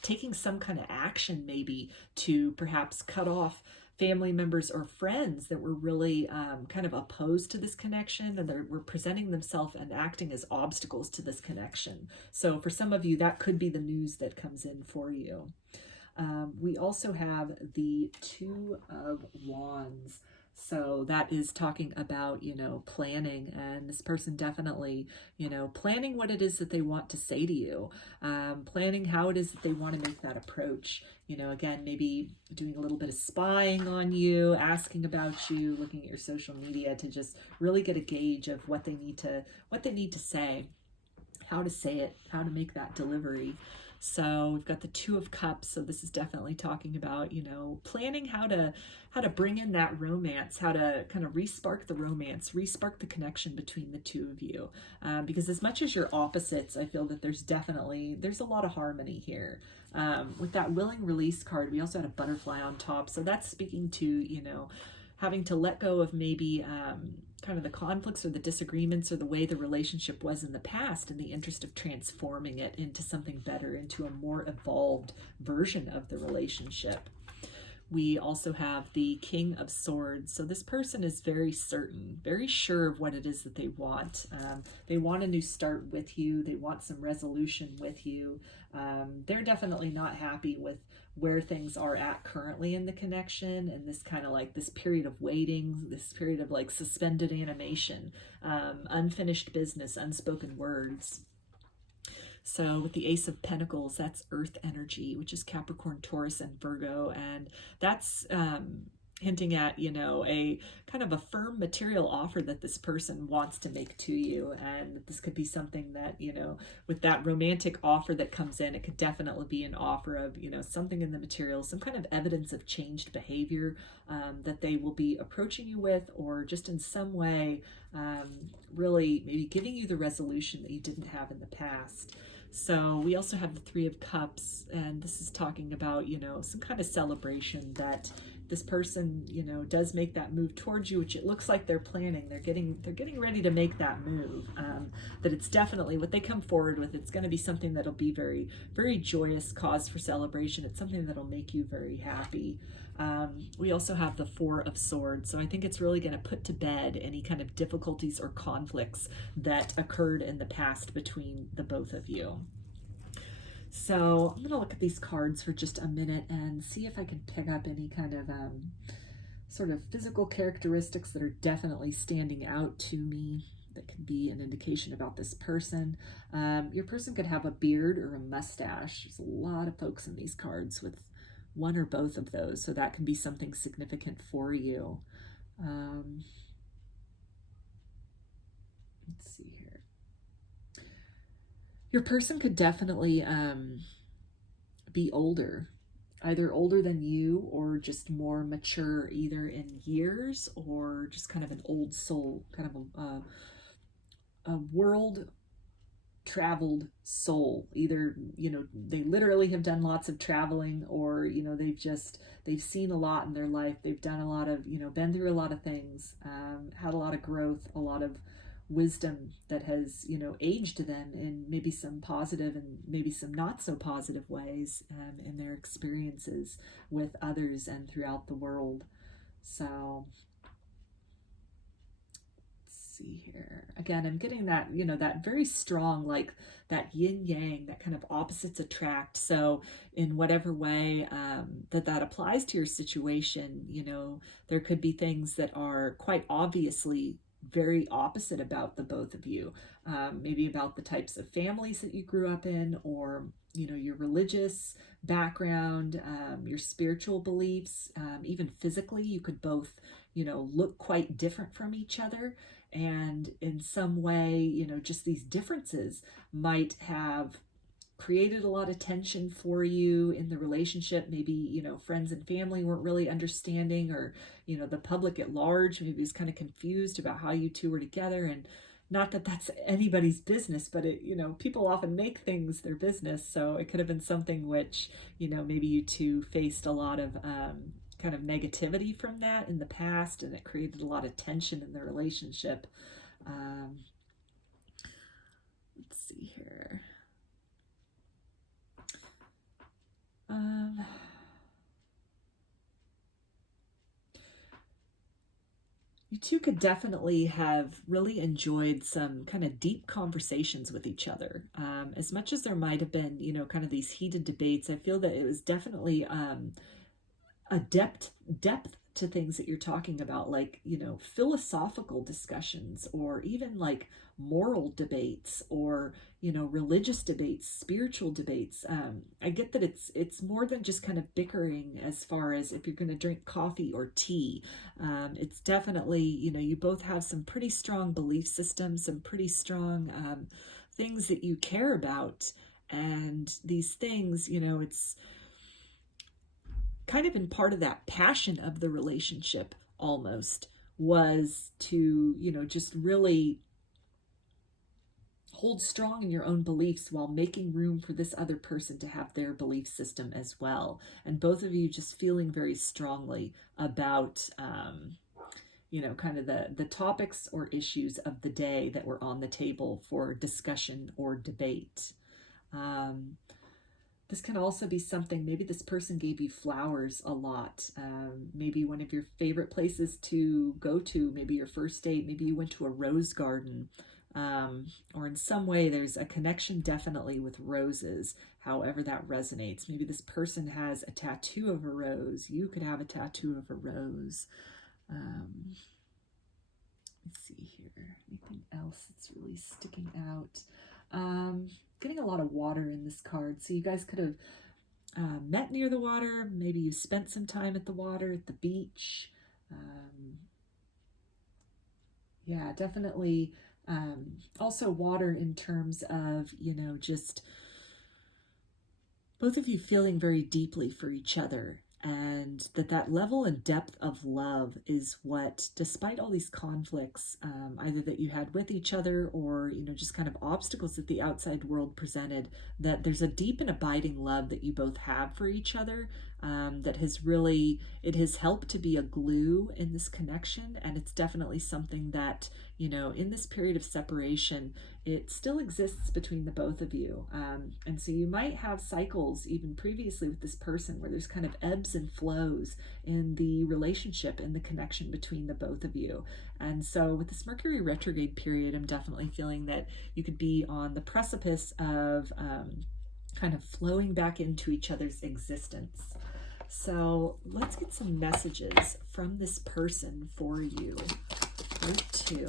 taking some kind of action maybe to perhaps cut off family members or friends that were really kind of opposed to this connection, and they were presenting themselves and acting as obstacles to this connection. So for some of you, that could be the news that comes in for you. We also have the Two of Wands. So that is talking about, planning, and this person definitely, planning what it is that they want to say to you, planning how it is that they want to make that approach. Again, maybe doing a little bit of spying on you, asking about you, looking at your social media to just really get a gauge of what they need to say, how to say it, how to make that delivery. So we've got the Two of Cups. So this is definitely talking about, planning how to bring in that romance, how to kind of respark the romance, respark the connection between the two of you. Because as much as you're opposites, I feel that there's a lot of harmony here. With that Willing Release card, we also had a butterfly on top. So that's speaking to, having to let go of maybe kind of the conflicts or the disagreements or the way the relationship was in the past, in the interest of transforming it into something better, into a more evolved version of the relationship. We also have the King of Swords. So this person is very certain, very sure of what it is that they want. They want a new start with you. They want some resolution with you. They're definitely not happy with where things are at currently in the connection, and this kind of like this period of waiting, this period of like suspended animation, unfinished business, unspoken words. So with the Ace of Pentacles, that's earth energy, which is Capricorn, Taurus, and Virgo. And that's hinting at, a kind of a firm material offer that this person wants to make to you. And this could be something that, with that romantic offer that comes in, it could definitely be an offer of, something in the material, some kind of evidence of changed behavior that they will be approaching you with, or just in some way, really maybe giving you the resolution that you didn't have in the past. So we also have the Three of Cups, and this is talking about, some kind of celebration that this person, does make that move towards you, which it looks like they're planning. They're getting ready to make that move. That it's definitely what they come forward with. It's going to be something that'll be very, very joyous, cause for celebration. It's something that'll make you very happy. We also have the Four of Swords. So I think it's really going to put to bed any kind of difficulties or conflicts that occurred in the past between the both of you. So I'm going to look at these cards for just a minute and see if I can pick up any kind of sort of physical characteristics that are definitely standing out to me that can be an indication about this person. Your person could have a beard or a mustache. There's a lot of folks in these cards with one or both of those, so that can be something significant for you. Let's see here. Your person could definitely be older, either older than you or just more mature, either in years or just kind of an old soul, kind of a world traveled soul. Either, they literally have done lots of traveling, or, they've seen a lot in their life. They've done a lot of, been through a lot of things, had a lot of growth, a lot of wisdom that has, aged them in maybe some positive and maybe some not so positive ways in their experiences with others and throughout the world. So see here. Again, I'm getting that, that very strong, like that yin yang, that kind of opposites attract. So in whatever way that applies to your situation, there could be things that are quite obviously very opposite about the both of you. Maybe about the types of families that you grew up in, or, your religious background, your spiritual beliefs, even physically, you could both, look quite different from each other. And in some way, just these differences might have created a lot of tension for you in the relationship. Maybe, friends and family weren't really understanding, or, the public at large maybe was kind of confused about how you two were together. And not that that's anybody's business, but people often make things their business. So it could have been something which, maybe you two faced a lot of kind of negativity from that in the past, and it created a lot of tension in the relationship. Let's see here. You two could definitely have really enjoyed some kind of deep conversations with each other. As much as there might have been, kind of these heated debates, I feel that it was definitely a depth to things that you're talking about, like, philosophical discussions, or even like moral debates, or, religious debates, spiritual debates. I get that it's more than just kind of bickering as far as if you're going to drink coffee or tea. It's definitely, you both have some pretty strong belief systems, some pretty strong things that you care about. And these things, it's kind of in part of that passion of the relationship almost was to, just really hold strong in your own beliefs while making room for this other person to have their belief system as well. And both of you just feeling very strongly about, kind of the topics or issues of the day that were on the table for discussion or debate. This can also be something, maybe this person gave you flowers a lot. Maybe one of your favorite places to go to, maybe your first date, maybe you went to a rose garden, or in some way there's a connection definitely with roses, however that resonates. Maybe this person has a tattoo of a rose. You could have a tattoo of a rose. Let's see here. Anything else that's really sticking out? Getting a lot of water in this card. So you guys could have met near the water. Maybe you spent some time at the water, at the beach. Yeah, definitely. Also water in terms of, just both of you feeling very deeply for each other. And that level and depth of love is what, despite all these conflicts, either that you had with each other or, just kind of obstacles that the outside world presented, that there's a deep and abiding love that you both have for each other, that it has helped to be a glue in this connection. And it's definitely something that, in this period of separation, it still exists between the both of you. And so you might have cycles even previously with this person where there's kind of ebbs and flows in the relationship, in the connection between the both of you. And so with this Mercury retrograde period, I'm definitely feeling that you could be on the precipice of kind of flowing back into each other's existence. So let's get some messages from this person for you. Part 2.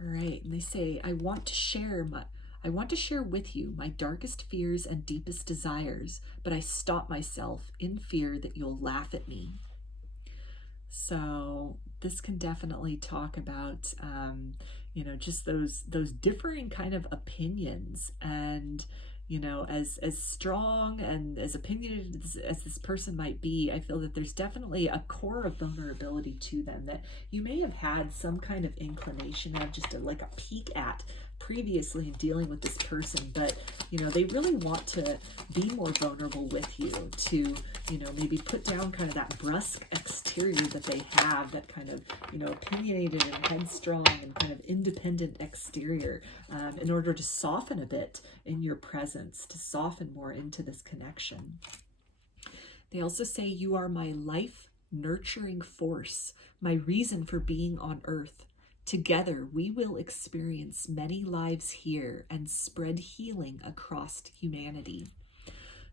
All right, and they say, I want to share with you my darkest fears and deepest desires, but I stop myself in fear that you'll laugh at me. So this can definitely talk about, just those differing kind of opinions. And, as strong and as opinionated as this person might be, I feel that there's definitely a core of vulnerability to them that you may have had some kind of inclination of, just like a peek at previously in dealing with this person. But, they really want to be more vulnerable with you, to, maybe put down kind of that brusque exterior that they have, that kind of, opinionated and headstrong and kind of independent exterior, in order to soften a bit in your presence, to soften more into this connection. They also say, you are my life nurturing force, my reason for being on earth. Together, we will experience many lives here and spread healing across humanity.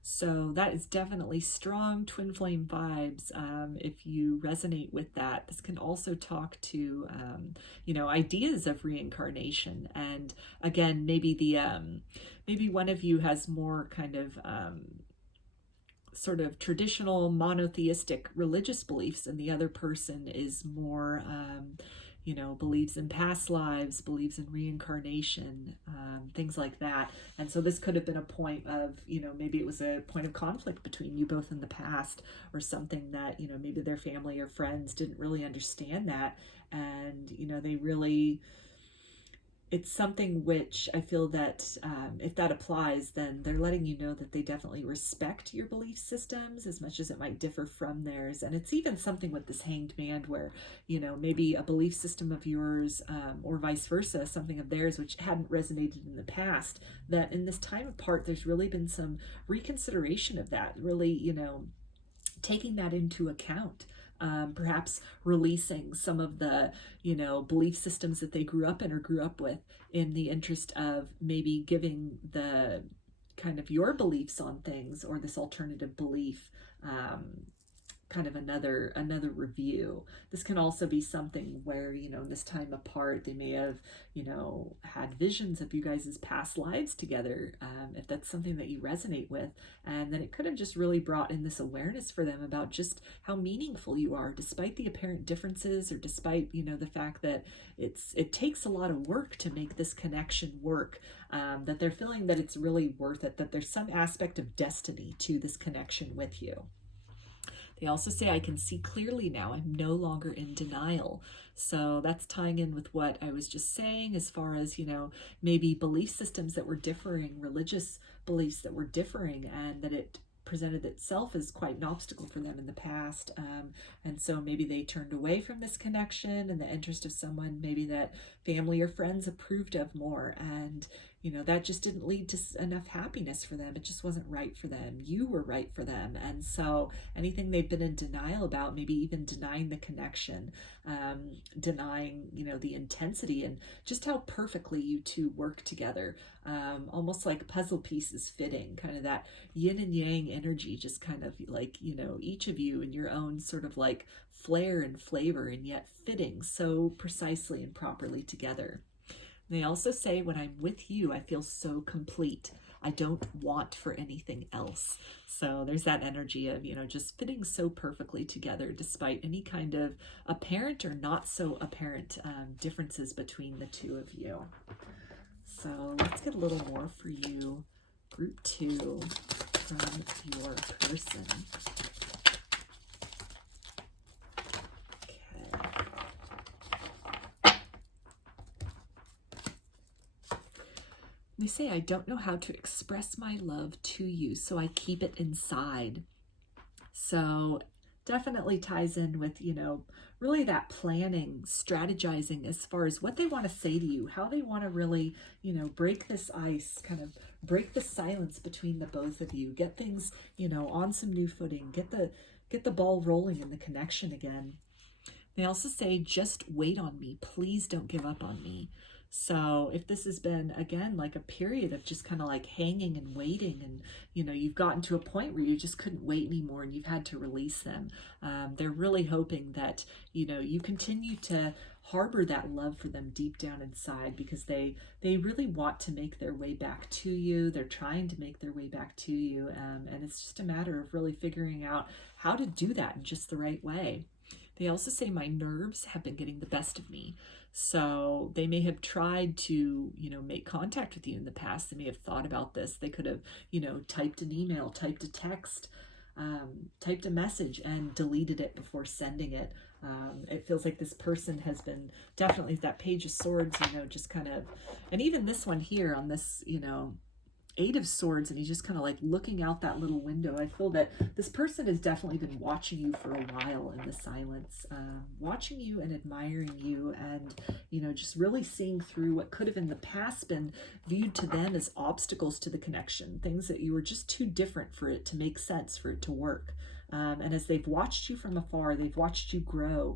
So that is definitely strong twin flame vibes. If you resonate with that, this can also talk to, ideas of reincarnation. And again, maybe maybe one of you has more kind of sort of traditional monotheistic religious beliefs, and the other person is more believes in past lives, believes in reincarnation, things like that. And so this could have been a point of, maybe it was a point of conflict between you both in the past, or something that, maybe their family or friends didn't really understand that. And, it's something which I feel that if that applies, then they're letting you know that they definitely respect your belief systems as much as it might differ from theirs. And it's even something with this Hanged Man where, maybe a belief system of yours, or vice versa, something of theirs which hadn't resonated in the past, that in this time apart, there's really been some reconsideration of that, really, taking that into account. perhaps releasing some of the, belief systems that they grew up in or grew up with, in the interest of maybe giving the kind of your beliefs on things, or this alternative belief, kind of another review. This can also be something where, in this time apart, they may have, had visions of you guys' past lives together, if that's something that you resonate with. And then it could have just really brought in this awareness for them about just how meaningful you are, despite the apparent differences, or despite, the fact that it takes a lot of work to make this connection work, that they're feeling that it's really worth it, that there's some aspect of destiny to this connection with you. They also say, I can see clearly now. I'm no longer in denial. So that's tying in with what I was just saying, as far as, maybe belief systems that were differing, religious beliefs that were differing, and that it presented itself as quite an obstacle for them in the past. And so maybe they turned away from this connection in the interest of someone maybe that family or friends approved of more. And, that just didn't lead to enough happiness for them. It just wasn't right for them. You were right for them. And so anything they've been in denial about, maybe even denying the connection, denying, the intensity and just how perfectly you two work together, almost like puzzle pieces fitting, kind of that yin and yang energy, just kind of like, each of you in your own sort of like flair and flavor, and yet fitting so precisely and properly together. They also say, when I'm with you, I feel so complete. I don't want for anything else. So there's that energy of, just fitting so perfectly together, despite any kind of apparent or not so apparent differences between the two of you. So let's get a little more for you, group 2, from your person. They say, I don't know how to express my love to you, so I keep it inside. So definitely ties in with, really that planning, strategizing as far as what they want to say to you, how they want to really, break this ice, kind of break the silence between the both of you, get things, on some new footing, get the ball rolling in the connection again. They also say, just wait on me. Please don't give up on me. So if this has been, again, like a period of just kind of like hanging and waiting, and, you've gotten to a point where you just couldn't wait anymore and you've had to release them, they're really hoping that, you continue to harbor that love for them deep down inside, because they really want to make their way back to you. They're trying to make their way back to you. And it's just a matter of really figuring out how to do that in just the right way. They also say, my nerves have been getting the best of me. So they may have tried to, make contact with you in the past. They may have thought about this. They could have, typed an email, typed a text, typed a message, and deleted it before sending it. It feels like this person has been definitely that Page of Swords, just kind of, and even this one here on this, 8 of Swords, and he's just kind of like looking out that little window. I feel that this person has definitely been watching you for a while in the silence, watching you and admiring you, and, just really seeing through what could have in the past been viewed to them as obstacles to the connection, things that you were just too different for it to make sense, for it to work. And as they've watched you from afar, they've watched you grow.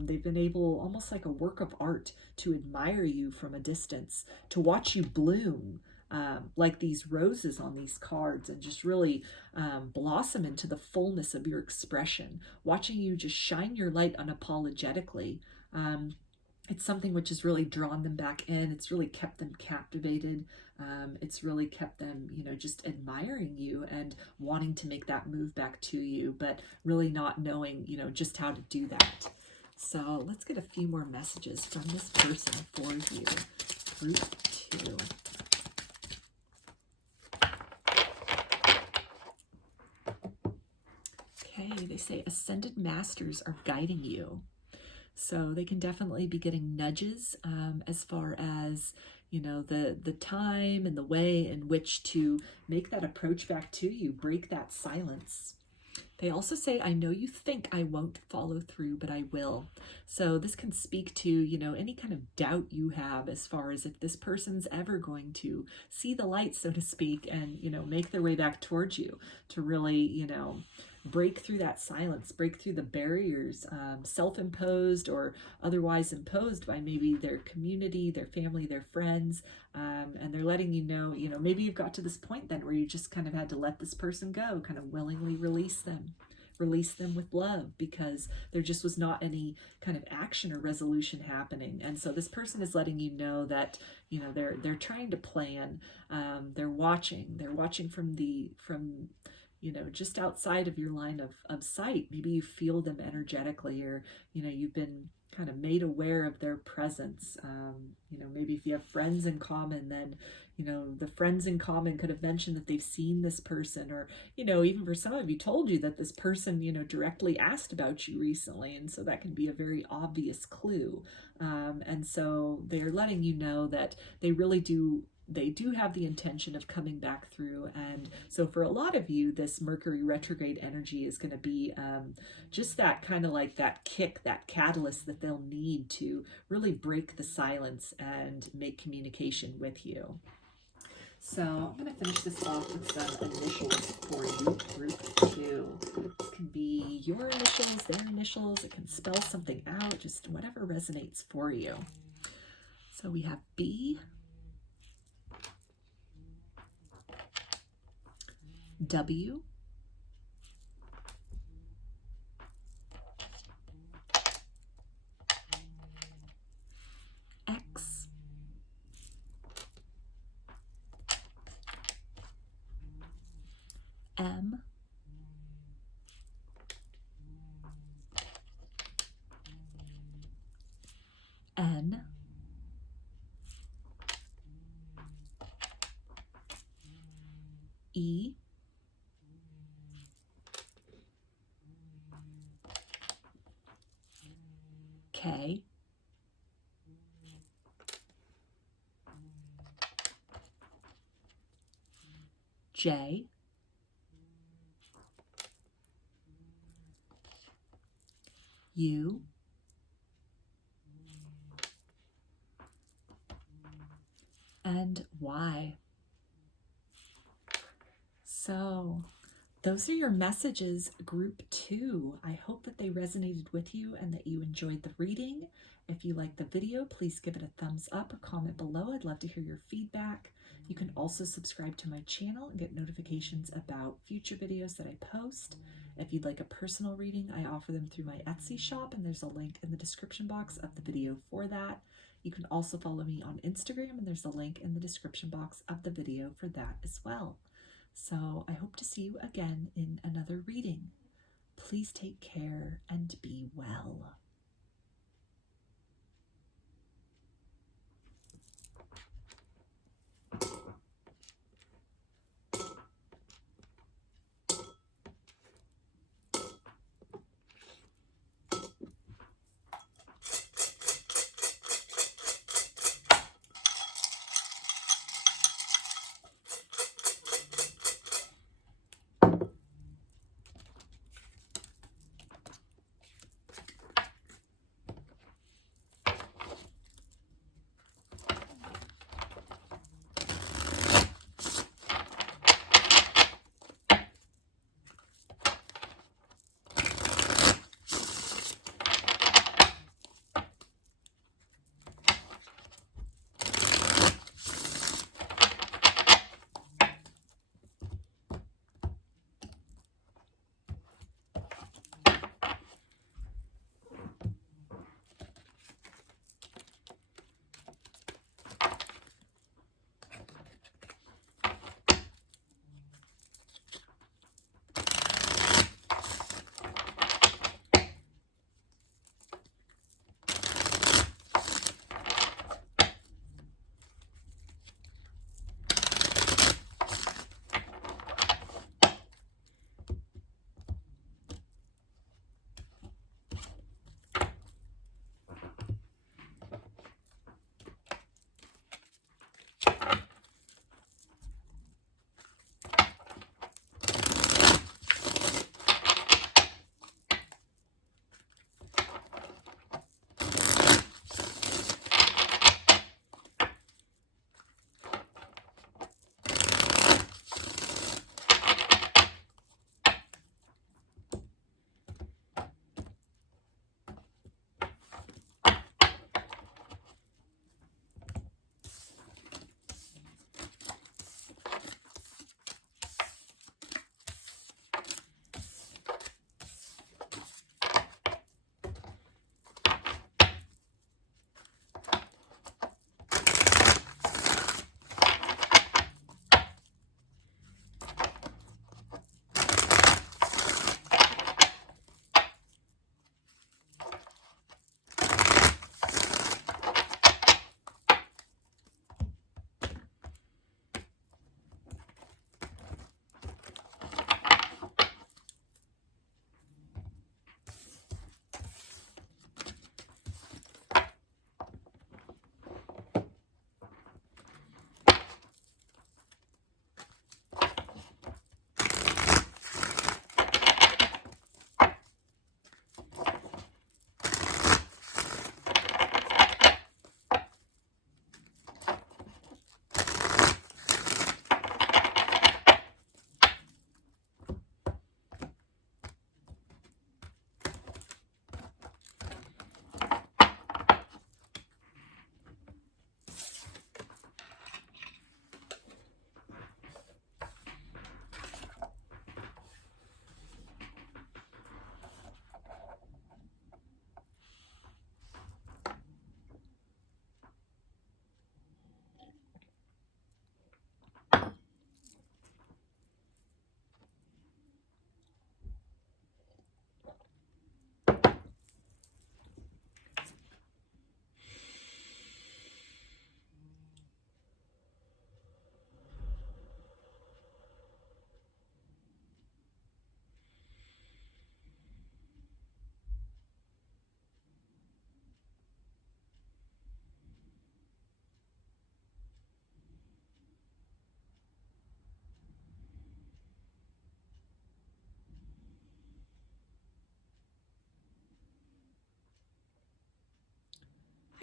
They've been able, almost like a work of art, to admire you from a distance, to watch you bloom, like these roses on these cards, and just really blossom into the fullness of your expression, watching you just shine your light unapologetically. It's something which has really drawn them back in. It's really kept them captivated. It's really kept them, just admiring you and wanting to make that move back to you, but really not knowing, just how to do that. So let's get a few more messages from this person for you. Group 2. Okay, they say ascended masters are guiding you. So they can definitely be getting nudges as far as, the time and the way in which to make that approach back to you, break that silence. They also say, I know you think I won't follow through, but I will. So this can speak to, any kind of doubt you have as far as if this person's ever going to see the light, so to speak, and, make their way back towards you, to really, break through that silence, break through the barriers, self-imposed or otherwise imposed by maybe their community, their family, their friends. And they're letting you know, maybe you've got to this point then where you just kind of had to let this person go, kind of willingly release them with love, because there just was not any kind of action or resolution happening. And so this person is letting you know that, they're trying to plan. They're watching from just outside of your line of sight. Maybe you feel them energetically, or, you've been kind of made aware of their presence. Maybe if you have friends in common, then, the friends in common could have mentioned that they've seen this person, or, even for some of you, told you that this person, directly asked about you recently. And so that can be a very obvious clue. And so they're letting you know that they do have the intention of coming back through. And so for a lot of you, this Mercury retrograde energy is going to be just that kind of like that kick, that catalyst that they'll need to really break the silence and make communication with you. So I'm going to finish this off with some initials for you, group 2. This can be your initials, their initials. It can spell something out, just whatever resonates for you. So we have B, W, X, M, N, E, K, J, U, and Y. So those are your messages, group 2. I hope that they resonated with you and that you enjoyed the reading. If you liked the video, please give it a thumbs up or comment below. I'd love to hear your feedback. You can also subscribe to my channel and get notifications about future videos that I post. If you'd like a personal reading, I offer them through my Etsy shop, and there's a link in the description box of the video for that. You can also follow me on Instagram, and there's a link in the description box of the video for that as well. So I hope to see you again in another reading. Please take care and be well.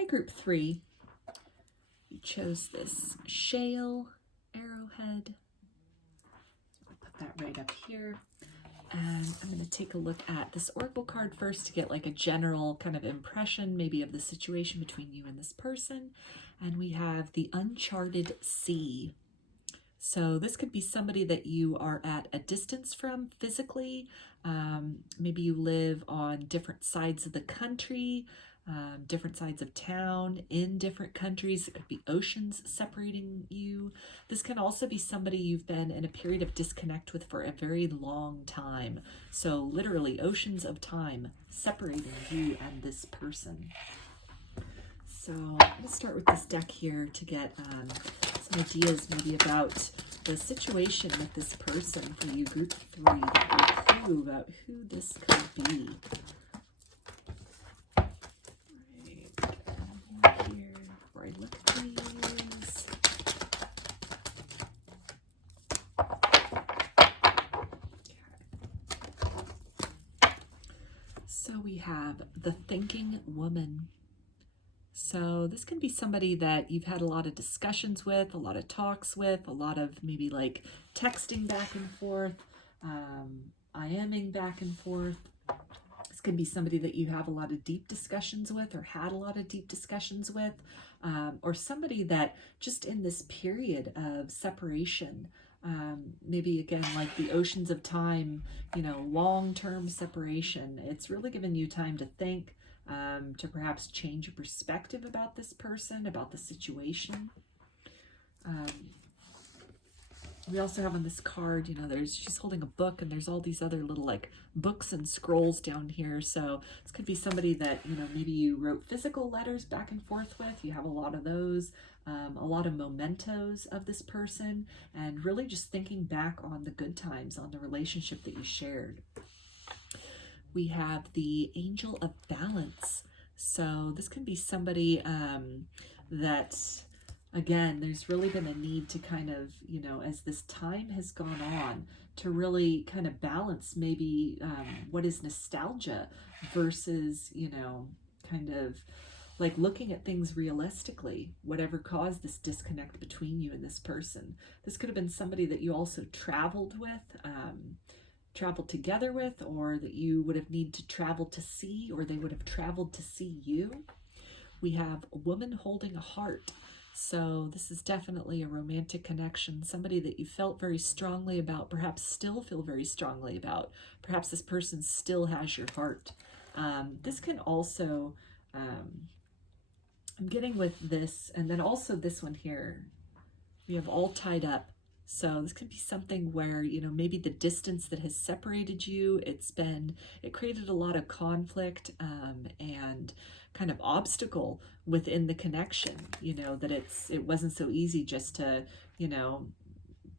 Hi, group 3. You chose this Shale, Arrowhead. I'll put that right up here. And I'm going to take a look at this oracle card first to get like a general kind of impression maybe of the situation between you and this person. And we have the Uncharted Sea. So this could be somebody that you are at a distance from physically. Maybe you live on different sides of the country, different sides of town, in different countries. It could be oceans separating you. This can also be somebody you've been in a period of disconnect with for a very long time. So literally oceans of time separating you and this person. So I'm going to start with this deck here to get some ideas maybe about the situation with this person for you, group 3, to get a clue about who this could be. Here before I look at these. Okay. So we have the Thinking Woman. So this can be somebody that you've had a lot of discussions with, a lot of talks with, a lot of maybe like texting back and forth, IMing back and forth. This could be somebody that you have a lot of deep discussions with or had a lot of deep discussions with, or somebody that just in this period of separation, maybe again, like the oceans of time, long-term separation, it's really given you time to think, to perhaps change your perspective about this person, about the situation. We also have on this card, she's holding a book and there's all these other little like books and scrolls down here. So this could be somebody that, maybe you wrote physical letters back and forth with. You have a lot of those, a lot of mementos of this person, and really just thinking back on the good times, on the relationship that you shared. We have the Angel of Balance. So this can be somebody that, again, there's really been a need to kind of, as this time has gone on, to really kind of balance maybe what is nostalgia versus, kind of like looking at things realistically, whatever caused this disconnect between you and this person. This could have been somebody that you also traveled with, traveled together with, or that you would have needed to travel to see, or they would have traveled to see you. We have a woman holding a heart. So this is definitely a romantic connection, somebody that you felt very strongly about, perhaps still feel very strongly about. Perhaps this person still has your heart. This can also, I'm getting with this, and then also this one here, we have all tied up. So this could be something where, maybe the distance that has separated you, it created a lot of conflict and kind of obstacle within the connection, that it wasn't so easy just to,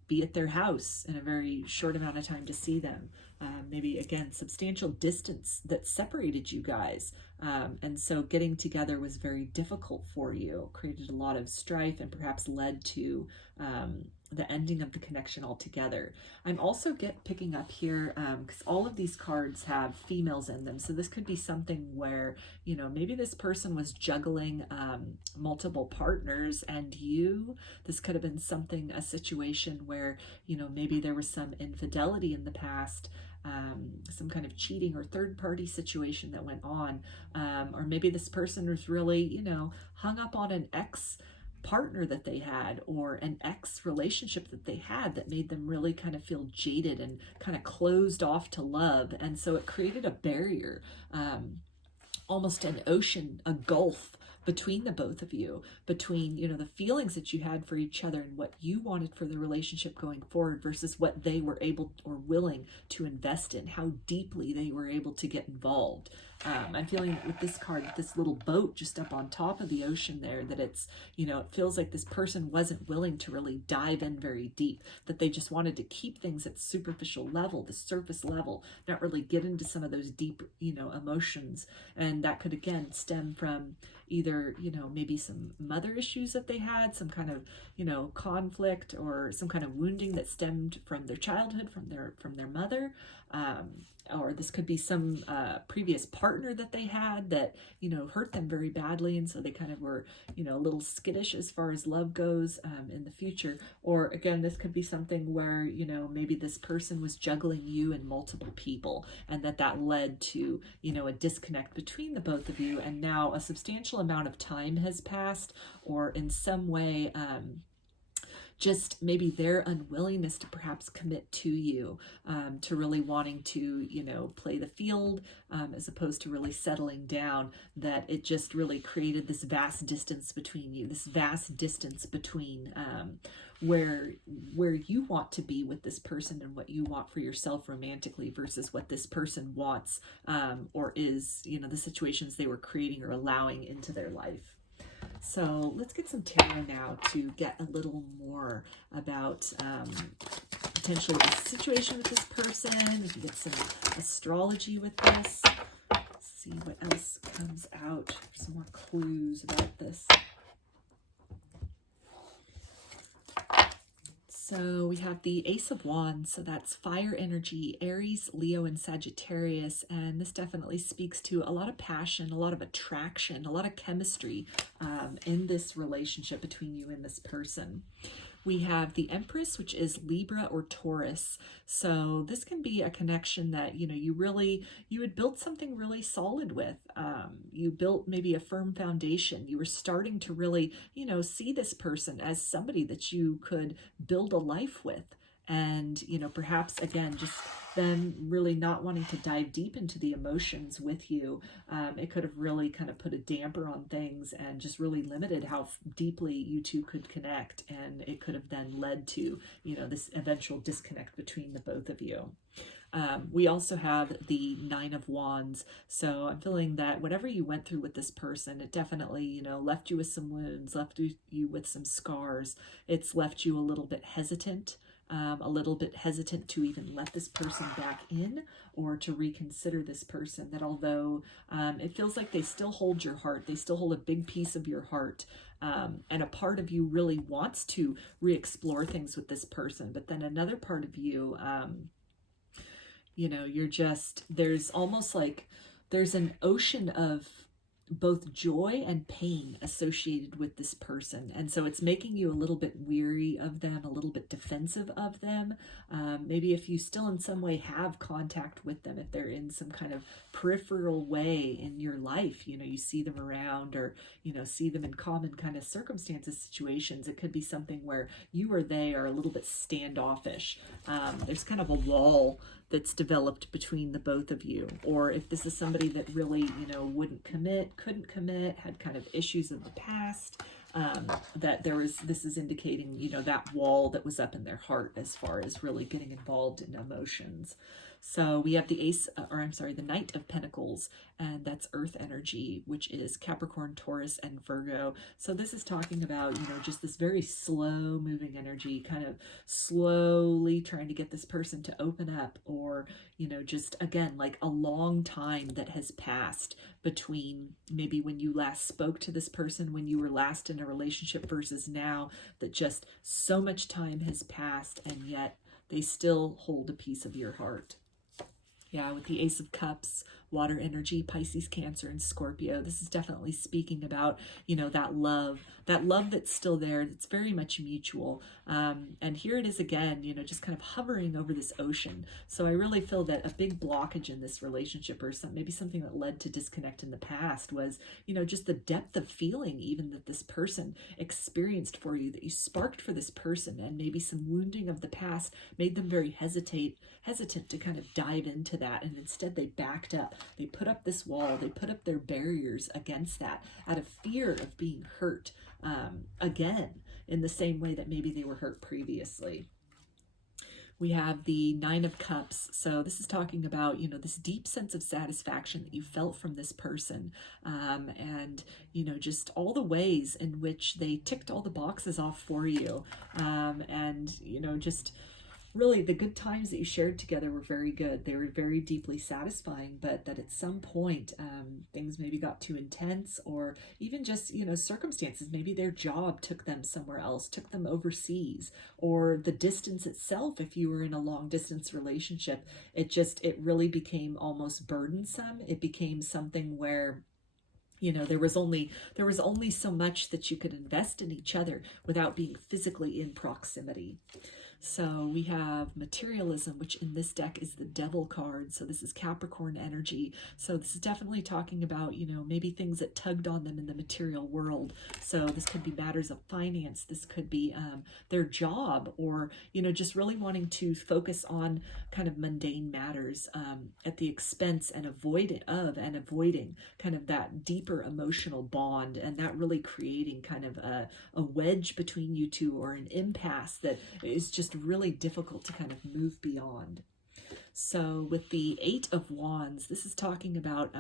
be at their house in a very short amount of time to see them. Maybe, again, substantial distance that separated you guys. And so getting together was very difficult for you, created a lot of strife, and perhaps led to the ending of the connection altogether. I'm also picking up here, because all of these cards have females in them. So this could be something where, maybe this person was juggling multiple partners and this could have been a situation where, maybe there was some infidelity in the past, some kind of cheating or third-party situation that went on, or maybe this person was really, hung up on an ex-partner that they had, or an ex-relationship that they had that made them really kind of feel jaded and kind of closed off to love, and so it created a barrier, almost an ocean, a gulf between the both of you, between, the feelings that you had for each other and what you wanted for the relationship going forward versus what they were able or willing to invest in, how deeply they were able to get involved. I'm feeling with this card, this little boat just up on top of the ocean there, that it's, it feels like this person wasn't willing to really dive in very deep, that they just wanted to keep things at superficial level, the surface level, not really get into some of those deep, emotions. And that could, again, stem from either, maybe some mother issues that they had, some kind of, conflict or some kind of wounding that stemmed from their childhood, from their mother, or this could be some previous partner partner that they had that, you know, hurt them very badly. And so they kind of were, you know, a little skittish as far as love goes in the future. Or again, this could be something where, you know, maybe this person was juggling you and multiple people, and that led to, you know, a disconnect between the both of you. And now a substantial amount of time has passed, or in some way, just maybe their unwillingness to perhaps commit to you, to really wanting to, you know, play the field, as opposed to really settling down, that it just really created this vast distance between you, this vast distance between where you want to be with this person and what you want for yourself romantically versus what this person wants, or is, you know, the situations they were creating or allowing into their life. So let's get some tarot now to get a little more about potentially the situation with this person. We can get some astrology with this. Let's see what else comes out. Some more clues about this. So we have the Ace of Wands, so that's fire energy, Aries, Leo, and Sagittarius, and this definitely speaks to a lot of passion, a lot of attraction, a lot of chemistry in this relationship between you and this person. We have the Empress, which is Libra or Taurus. So this can be a connection that, you know, you had built something really solid with. You built maybe a firm foundation. You were starting to really, you know, see this person as somebody that you could build a life with. And, you know, perhaps, again, just them really not wanting to dive deep into the emotions with you. It could have really kind of put a damper on things and just really limited how deeply you two could connect. And it could have then led to, you know, this eventual disconnect between the both of you. We also have the Nine of Wands. So I'm feeling that whatever you went through with this person, it definitely, you know, left you with some wounds, left you with some scars. It's left you a little bit hesitant. To even let this person back in, or to reconsider this person, that although it feels like they still hold your heart, they still hold a big piece of your heart, and a part of you really wants to re-explore things with this person, but then another part of you, you know, there's almost like there's an ocean of both joy and pain associated with this person. And so it's making you a little bit weary of them, a little bit defensive of them. Maybe if you still in some way have contact with them, if they're in some kind of peripheral way in your life, you know, you see them around, or, you know, see them in common kind of circumstances, situations, it could be something where you or they are a little bit standoffish. There's kind of a wall that's developed between the both of you. Or if this is somebody that really, you know, couldn't commit, had kind of issues in the past, this is indicating, you know, that wall that was up in their heart as far as really getting involved in emotions. So we have the the Knight of Pentacles, and that's earth energy, which is Capricorn, Taurus, and Virgo. So this is talking about, you know, just this very slow moving energy, kind of slowly trying to get this person to open up, or, you know, just again, like a long time that has passed between maybe when you last spoke to this person, when you were last in a relationship, versus now, that just so much time has passed, and yet they still hold a piece of your heart. Yeah, with the Ace of Cups, water energy, Pisces, Cancer, and Scorpio. This is definitely speaking about, you know, that love that's still there, that's very much mutual. And here it is again, you know, just kind of hovering over this ocean. So I really feel that a big blockage in this relationship, or maybe something that led to disconnect in the past, was, you know, just the depth of feeling even that this person experienced for you, that you sparked for this person, and maybe some wounding of the past made them very hesitant to kind of dive into that. And instead they backed up. They put up this wall. They put up their barriers against that out of fear of being hurt again, in the same way that maybe they were hurt previously. We have the Nine of Cups. So this is talking about, you know, this deep sense of satisfaction that you felt from this person, and, you know, just all the ways in which they ticked all the boxes off for you, and, you know, just really the good times that you shared together were very good. They were very deeply satisfying, but that at some point things maybe got too intense, or even just, circumstances. Maybe their job took them somewhere else, took them overseas, or the distance itself, if you were in a long distance relationship, it really became almost burdensome. It became something where there was only so much that you could invest in each other without being physically in proximity. So we have materialism, which in this deck is the devil card. So this is Capricorn energy. So this is definitely talking about, maybe things that tugged on them in the material world. So this could be matters of finance. This could be their job, or, just really wanting to focus on kind of mundane matters at the expense and avoiding kind of that deeper emotional bond, and that really creating kind of a wedge between you two, or an impasse that is just really difficult to kind of move beyond. So with the Eight of Wands, this is talking about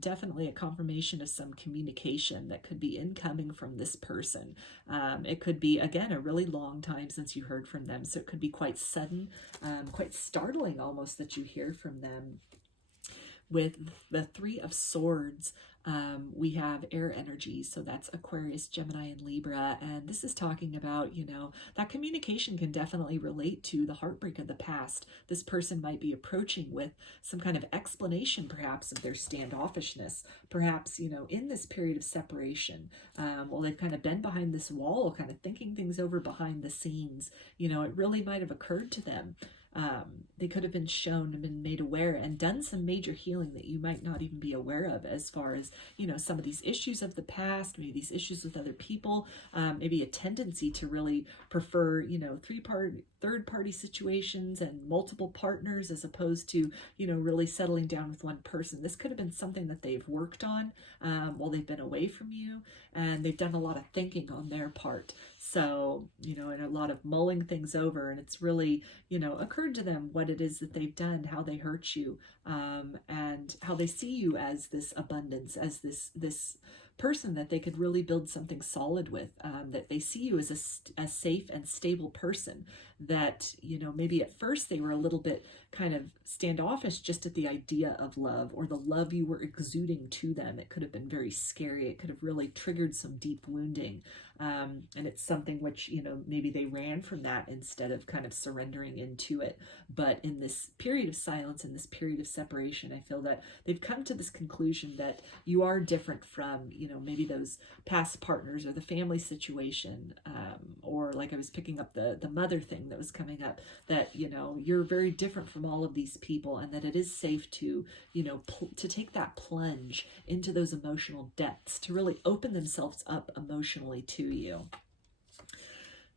definitely a confirmation of some communication that could be incoming from this person. It could be, again, a really long time since you heard from them. So it could be quite sudden, quite startling almost that you hear from them. With the Three of Swords, we have air energy, so that's Aquarius, Gemini, and Libra, and this is talking about, that communication can definitely relate to the heartbreak of the past. This person might be approaching with some kind of explanation, perhaps, of their standoffishness, perhaps, in this period of separation. Well, they've kind of been behind this wall, kind of thinking things over behind the scenes. It really might have occurred to them. They could have been shown and been made aware and done some major healing that you might not even be aware of, as far as, some of these issues of the past, maybe these issues with other people, maybe a tendency to really prefer, third-party situations and multiple partners, as opposed to, really settling down with one person. This could have been something that they've worked on while they've been away from you, and they've done a lot of thinking on their part. So, and a lot of mulling things over, and it's really, occurred to them what it is that they've done, how they hurt you, and how they see you as this abundance, as this person that they could really build something solid with, that they see you as a safe and stable person, that, maybe at first they were a little bit kind of standoffish just at the idea of love, or the love you were exuding to them. It could have been very scary. It could have really triggered some deep wounding. And it's something which, maybe they ran from that instead of kind of surrendering into it. But in this period of silence, in this period of separation, I feel that they've come to this conclusion that you are different from, maybe those past partners, or the family situation, or like I was picking up the mother thing that was coming up, that, you're very different from all of these people, and that it is safe to, to take that plunge into those emotional depths, to really open themselves up emotionally to you.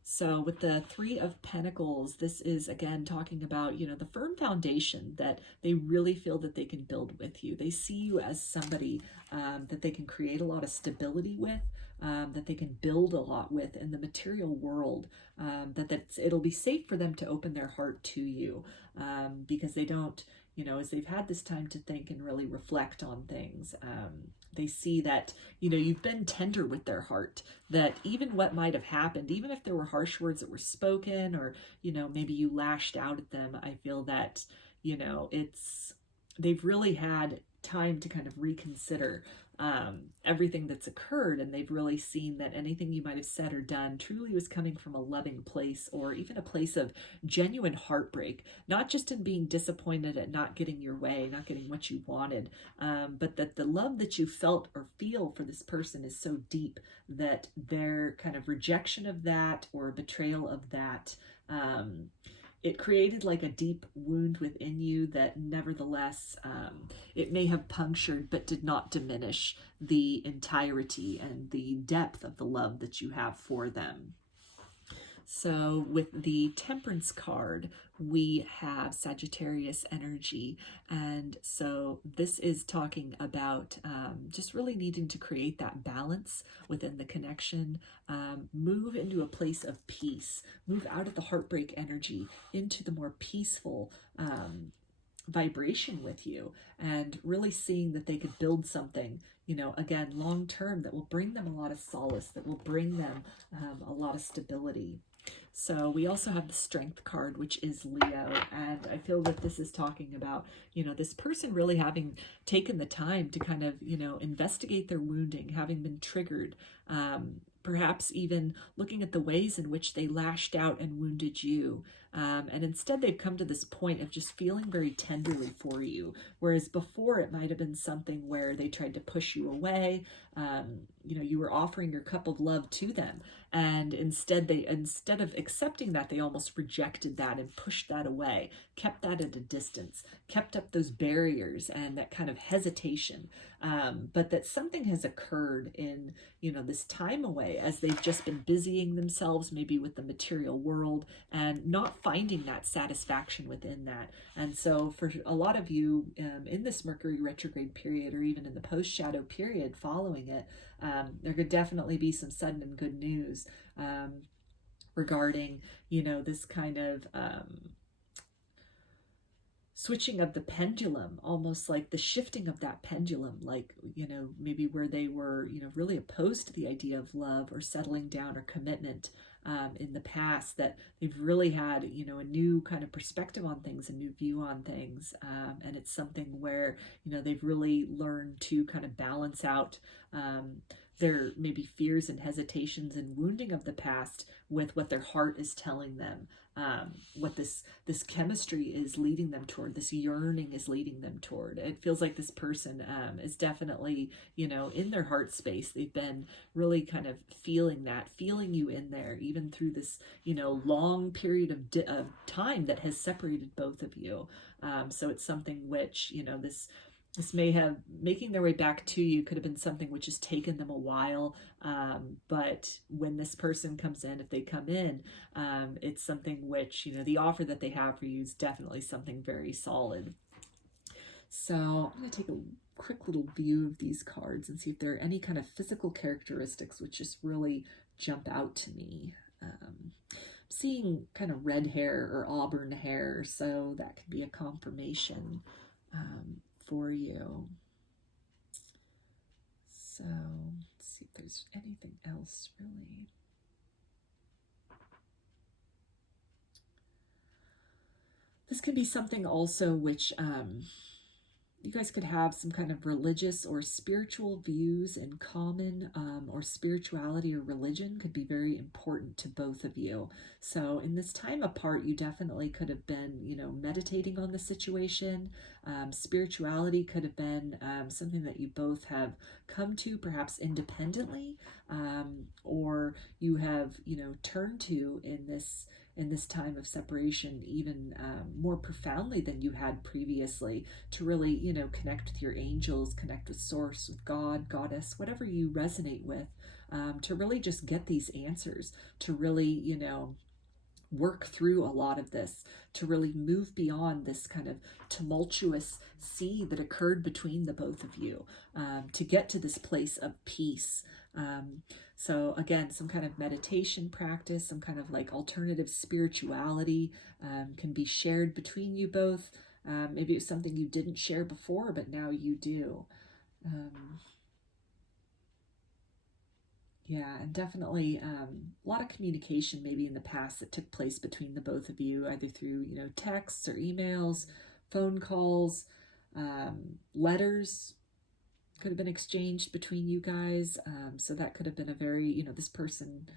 So with the Three of Pentacles, this is again talking about, the firm foundation that they really feel that they can build with you. They see you as somebody that they can create a lot of stability with, that they can build a lot with in the material world, it'll be safe for them to open their heart to you, because they don't, as they've had this time to think and really reflect on things, they see that, you've been tender with their heart, that even what might have happened, even if there were harsh words that were spoken, or, maybe you lashed out at them, I feel that, they've really had time to kind of reconsider everything that's occurred, and they've really seen that anything you might have said or done truly was coming from a loving place, or even a place of genuine heartbreak, not just in being disappointed at not getting your way, not getting what you wanted, but that the love that you felt or feel for this person is so deep that their kind of rejection of that, or betrayal of that, it created like a deep wound within you that nevertheless, it may have punctured but did not diminish the entirety and the depth of the love that you have for them. So with the Temperance card, we have Sagittarius energy. And so this is talking about just really needing to create that balance within the connection, move into a place of peace, move out of the heartbreak energy into the more peaceful vibration with you, and really seeing that they could build something, again, long term, that will bring them a lot of solace, that will bring them a lot of stability. So we also have the Strength card, which is Leo. And I feel that this is talking about, this person really having taken the time to kind of, investigate their wounding, having been triggered, perhaps even looking at the ways in which they lashed out and wounded you. And instead they've come to this point of just feeling very tenderly for you. Whereas before it might have been something where they tried to push you away. You were offering your cup of love to them. And instead of accepting that, they almost rejected that and pushed that away, kept that at a distance, kept up those barriers and that kind of hesitation. But that something has occurred in, this time away as they've just been busying themselves maybe with the material world and not finding that satisfaction within that. And so for a lot of you in this Mercury retrograde period, or even in the post-shadow period following it, there could definitely be some sudden and good news regarding, this kind of switching of the pendulum, almost like the shifting of that pendulum, like, maybe where they were, really opposed to the idea of love or settling down or commitment in the past, that they've really had, a new kind of perspective on things, a new view on things. And it's something where, they've really learned to kind of balance out their maybe fears and hesitations and wounding of the past with what their heart is telling them, what this chemistry is leading them toward, this yearning is leading them toward. It feels like this person is definitely, in their heart space. They've been really kind of feeling you in there, even through this, long period of time that has separated both of you. So it's something which, this may have, making their way back to you could have been something which has taken them a while. But when this person comes in, if they come in, it's something which, the offer that they have for you is definitely something very solid. So I'm going to take a quick little view of these cards and see if there are any kind of physical characteristics which just really jump out to me. I'm seeing kind of red hair or auburn hair, so that could be a confirmation for you. So let's see if there's anything else really. This could be something also which you guys could have some kind of religious or spiritual views in common, or spirituality or religion could be very important to both of you. So in this time apart, you definitely could have been, meditating on the situation. Spirituality could have been something that you both have come to, perhaps independently, or you have, turned to in this time of separation, even more profoundly than you had previously, to really, connect with your angels, connect with source, with God, goddess, whatever you resonate with, to really just get these answers, to really, work through a lot of this, to really move beyond this kind of tumultuous sea that occurred between the both of you, to get to this place of peace. So again, some kind of meditation practice, some kind of like alternative spirituality can be shared between you both. Maybe it's something you didn't share before, but now you do. Yeah, and definitely a lot of communication maybe in the past that took place between the both of you, either through, texts or emails, phone calls, letters could have been exchanged between you guys. So that could have been a very, this person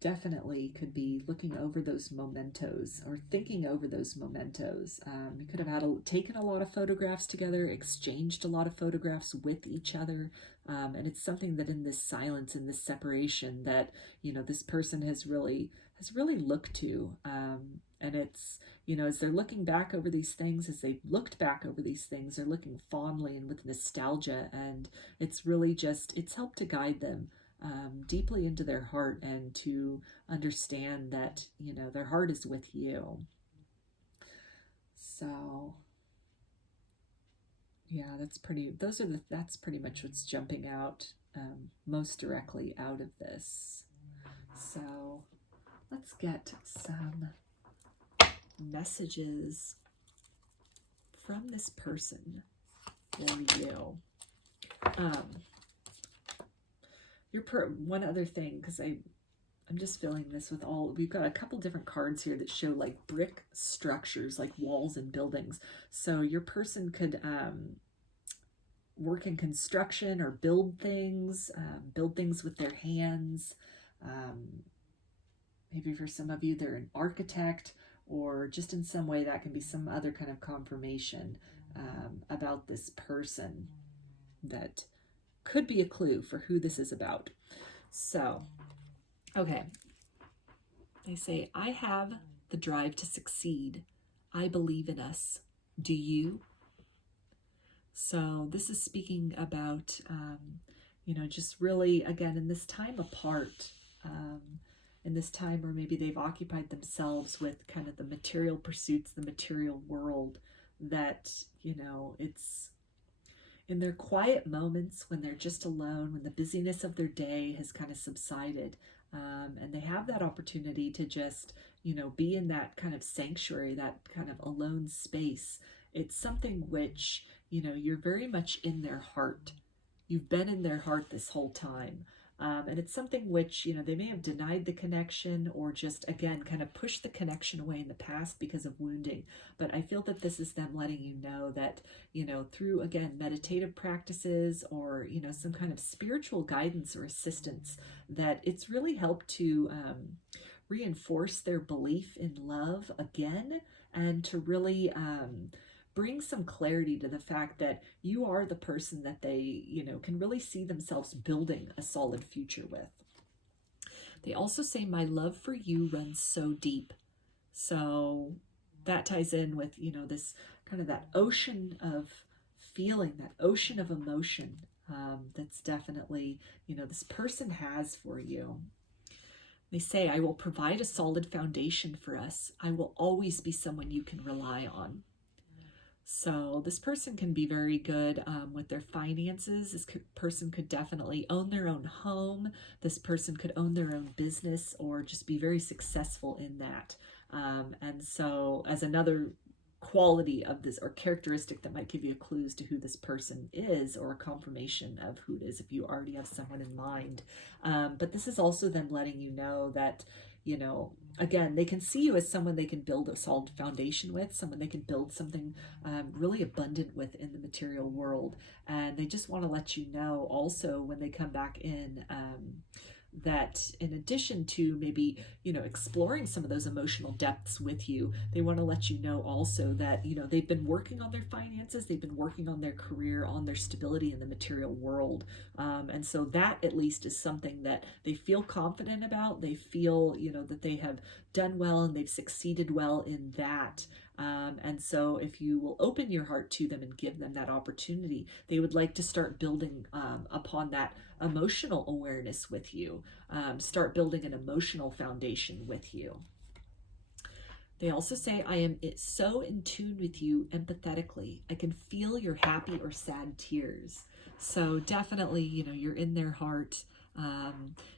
definitely could be looking over those mementos or thinking over those mementos. You could have taken a lot of photographs together, exchanged a lot of photographs with each other. And it's something that in this silence, in this separation, that, this person has really looked to. And it's, as they're looking back over these things, as they've looked back over these things, they're looking fondly and with nostalgia. And it's really it's helped to guide them deeply into their heart, and to understand that, their heart is with you. So yeah, that's pretty much what's jumping out most directly out of this. So let's get some messages from this person for you. One other thing, because I'm just feeling this with all, we've got a couple different cards here that show like brick structures, like walls and buildings. So your person could work in construction or build things with their hands. Maybe for some of you, they're an architect, or just in some way that can be some other kind of confirmation about this person that could be a clue for who this is about. So, okay. They say, I have the drive to succeed. I believe in us. Do you? So this is speaking about, you know, just really, again, in this time apart, in this time where maybe they've occupied themselves with kind of the material pursuits, the material world, that, you know, it's in their quiet moments when they're just alone, when the busyness of their day has kind of subsided, and they have that opportunity to just, you know, be in that kind of sanctuary, that kind of alone space. It's something which, you know, you're very much in their heart. You've been in their heart this whole time. And it's something which, you know, they may have denied the connection, or just, again, kind of pushed the connection away in the past because of wounding. But I feel that this is them letting you know that, you know, through, again, meditative practices, or, you know, some kind of spiritual guidance or assistance, that it's really helped to reinforce their belief in love again, and to really bring some clarity to the fact that you are the person that they, you know, can really see themselves building a solid future with. They also say, my love for you runs so deep. So that ties in with, you know, this kind of that ocean of feeling, that ocean of emotion that's definitely, you know, this person has for you. They say, I will provide a solid foundation for us. I will always be someone you can rely on. So this person can be very good with their finances. This person could definitely own their own home. This person could own their own business, or just be very successful in that. And so as another quality of this, or characteristic that might give you a clue as to who this person is, or a confirmation of who it is if you already have someone in mind. But this is also them letting you know that, you know, again, they can see you as someone they can build a solid foundation with, someone they can build something really abundant with in the material world. And they just want to let you know also, when they come back in, that in addition to maybe, you know, exploring some of those emotional depths with you, they want to let you know also that, you know, they've been working on their finances, they've been working on their career, on their stability in the material world. And so that at least is something that they feel confident about. They feel, you know, that they have done well and they've succeeded well in that. And so if you will open your heart to them and give them that opportunity, they would like to start building upon that emotional awareness with you, start building an emotional foundation with you. They also say, I am so in tune with you empathetically. I can feel your happy or sad tears. So definitely, you know, you're in their heart.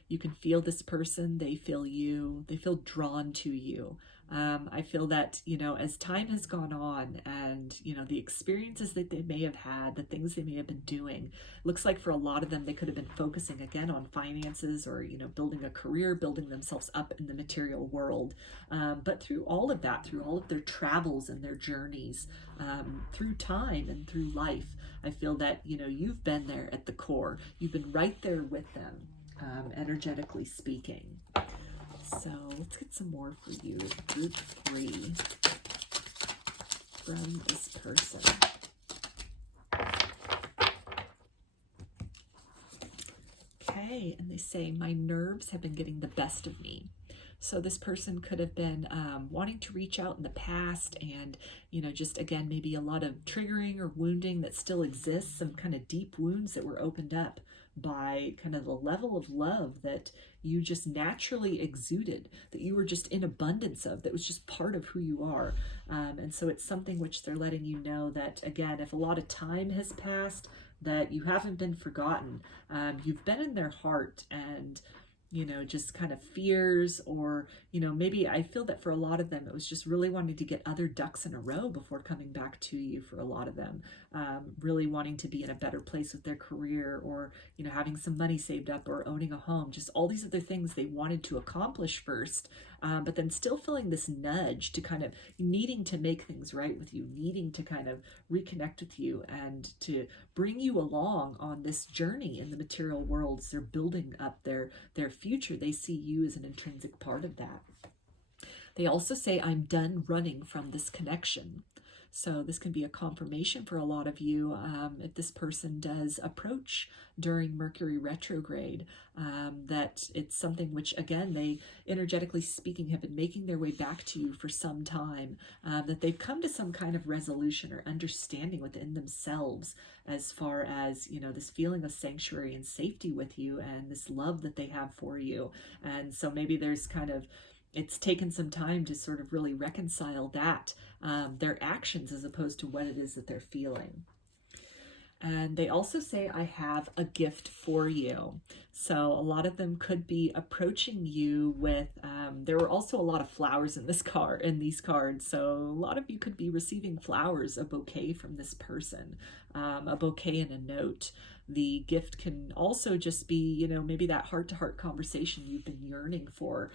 You can feel this person, they feel you, they feel drawn to you. I feel that, you know, as time has gone on, and, you know, the experiences that they may have had, the things they may have been doing, looks like for a lot of them, they could have been focusing again on finances, or, you know, building a career, building themselves up in the material world. But through all of that, through all of their travels and their journeys, through time and through life, I feel that, you know, you've been there at the core. You've been right there with them, energetically speaking. So let's get some more for you. Group 3 from this person. Okay, and they say, my nerves have been getting the best of me. So this person could have been wanting to reach out in the past, and, you know, just again, maybe a lot of triggering or wounding that still exists, some kind of deep wounds that were opened up by kind of the level of love that you just naturally exuded, that you were just in abundance of, that was just part of who you are. And so it's something which they're letting you know that, again, if a lot of time has passed, that you haven't been forgotten. You've been in their heart, and just kind of fears, or, maybe I feel that for a lot of them, it was just really wanting to get other ducks in a row before coming back to you for a lot of them. Really wanting to be in a better place with their career, or, having some money saved up, or owning a home, just all these other things they wanted to accomplish first. But then still feeling this nudge to kind of needing to make things right with you, needing to kind of reconnect with you and to bring you along on this journey in the material worlds. They're building up their future. They see you as an intrinsic part of that. They also say, I'm done running from this connection. So this can be a confirmation for a lot of you if this person does approach during Mercury retrograde, that it's something which, again, they, energetically speaking, have been making their way back to you for some time, that they've come to some kind of resolution or understanding within themselves as far as, this feeling of sanctuary and safety with you and this love that they have for you. And so maybe there's it's taken some time to sort of really reconcile that, their actions as opposed to what it is that they're feeling. And they also say, I have a gift for you. So a lot of them could be approaching you with, there were also a lot of flowers in these cards. So a lot of you could be receiving flowers, a bouquet from this person, a bouquet and a note. The gift can also just be, maybe that heart-to-heart conversation you've been yearning for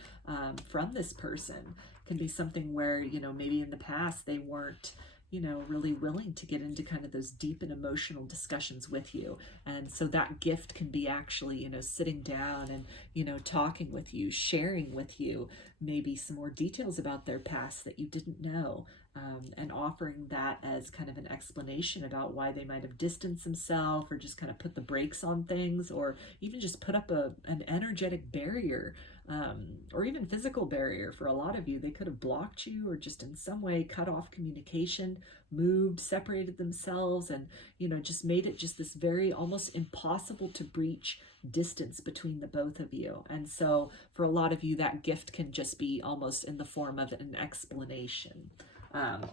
from this person. It can be something where, maybe in the past they weren't, really willing to get into kind of those deep and emotional discussions with you. And so that gift can be actually, sitting down and, talking with you, sharing with you maybe some more details about their past that you didn't know. And offering that as kind of an explanation about why they might have distanced themselves, or just kind of put the brakes on things, or even just put up an energetic barrier, or even physical barrier. For a lot of you, they could have blocked you, or just in some way cut off communication, moved, separated themselves, and, just made it just this very almost impossible to breach distance between the both of you. And so for a lot of you, that gift can just be almost in the form of an explanation.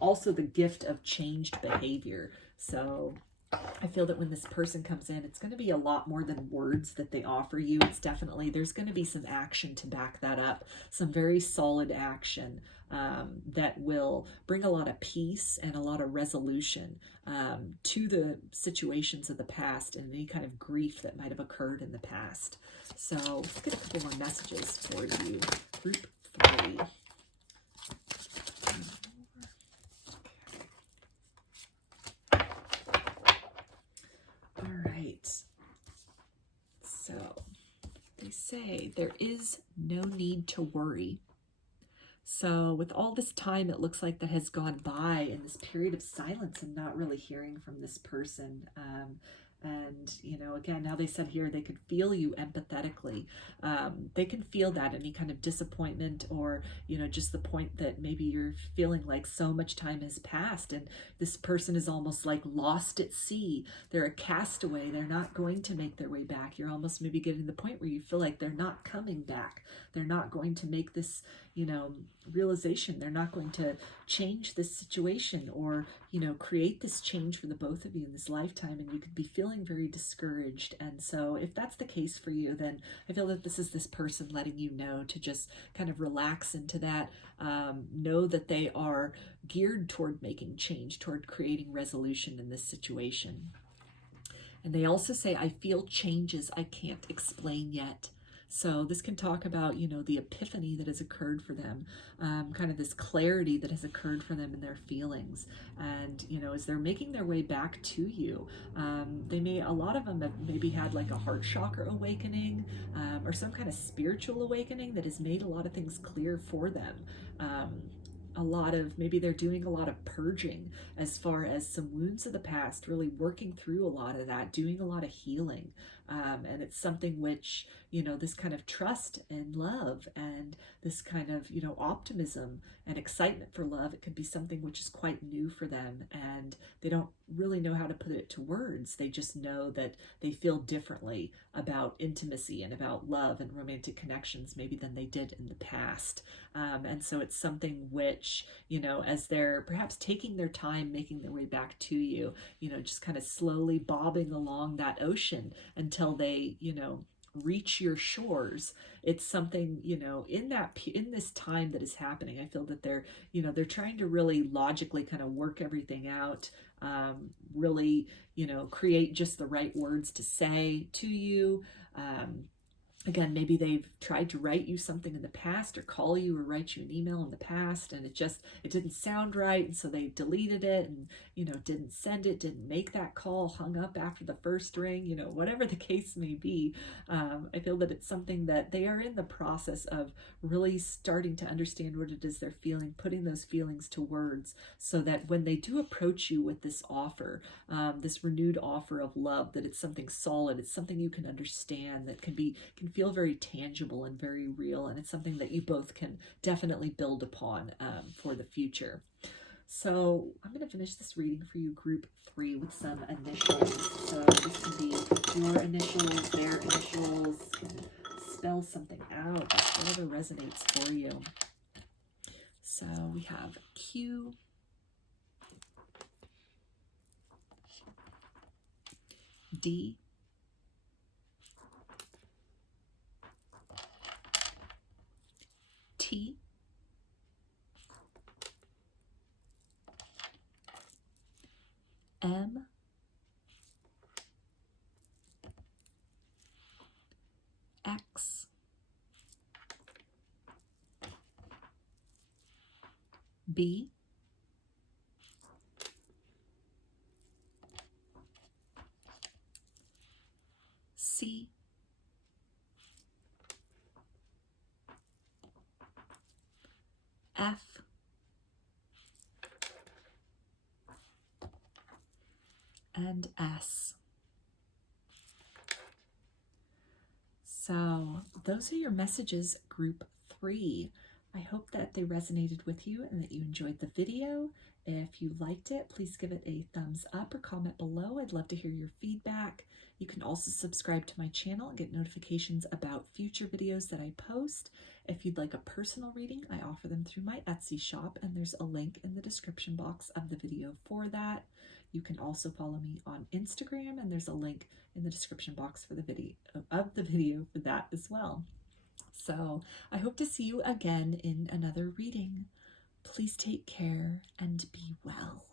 Also the gift of changed behavior. So I feel that when this person comes in, it's going to be a lot more than words that they offer you. It's definitely, there's going to be some action to back that up, some very solid action that will bring a lot of peace and a lot of resolution to the situations of the past and any kind of grief that might have occurred in the past. So let's get a couple more messages for you. Group 3. Say there is no need to worry. So with all this time, it looks like that has gone by in this period of silence and not really hearing from this person. And, again, now they said here they could feel you empathetically. They can feel that, any kind of disappointment, or, just the point that maybe you're feeling like so much time has passed and this person is almost like lost at sea. They're a castaway. They're not going to make their way back. You're almost maybe getting to the point where you feel like they're not coming back. They're not going to make this, realization. They're not going to change this situation, or, create this change for the both of you in this lifetime. And you could be feeling very discouraged. And so if that's the case for you, then I feel that this is this person letting you know to just kind of relax into that, know that they are geared toward making change, toward creating resolution in this situation. And they also say, I feel changes I can't explain yet. So this can talk about, the epiphany that has occurred for them, kind of this clarity that has occurred for them in their feelings. And, as they're making their way back to you, a lot of them have maybe had like a heart chakra awakening, or some kind of spiritual awakening that has made a lot of things clear for them. Maybe they're doing a lot of purging as far as some wounds of the past, really working through a lot of that, doing a lot of healing. And it's something which, this kind of trust and love and this kind of, optimism and excitement for love, it could be something which is quite new for them. And they don't really know how to put it to words. They just know that they feel differently about intimacy and about love and romantic connections maybe than they did in the past. And so it's something which, as they're perhaps taking their time, making their way back to you, just kind of slowly bobbing along that ocean until they, reach your shores. It's something, you know, in this time that is happening, I feel that they're, you know, they're trying to really logically kind of work everything out, really, you know, create just the right words to say to you. Again, maybe they've tried to write you something in the past, or call you or write you an email in the past, and it didn't sound right, and so they deleted it, and, you know, didn't send it, didn't make that call, hung up after the first ring, you know, whatever the case may be. I feel that it's something that they are in the process of really starting to understand what it is they're feeling, putting those feelings to words, so that when they do approach you with this offer, this renewed offer of love, that it's something solid, it's something you can understand, that can feel very tangible and very real, and it's something that you both can definitely build upon for the future. So I'm going to finish this reading for you, group 3, with some initials. So this can be your initials, their initials, spell something out, whatever resonates for you. So we have Q, D, T, M, X, B, C, F, and S. So those are your messages, group 3. I hope that they resonated with you and that you enjoyed the video. If you liked it, please give it a thumbs up or comment below. I'd love to hear your feedback. You can also subscribe to my channel and get notifications about future videos that I post. If you'd like a personal reading, I offer them through my Etsy shop, and there's a link in the description box of the video for that. You can also follow me on Instagram, and there's a link in the description box for the video for that as well. So I hope to see you again in another reading. Please take care and be well.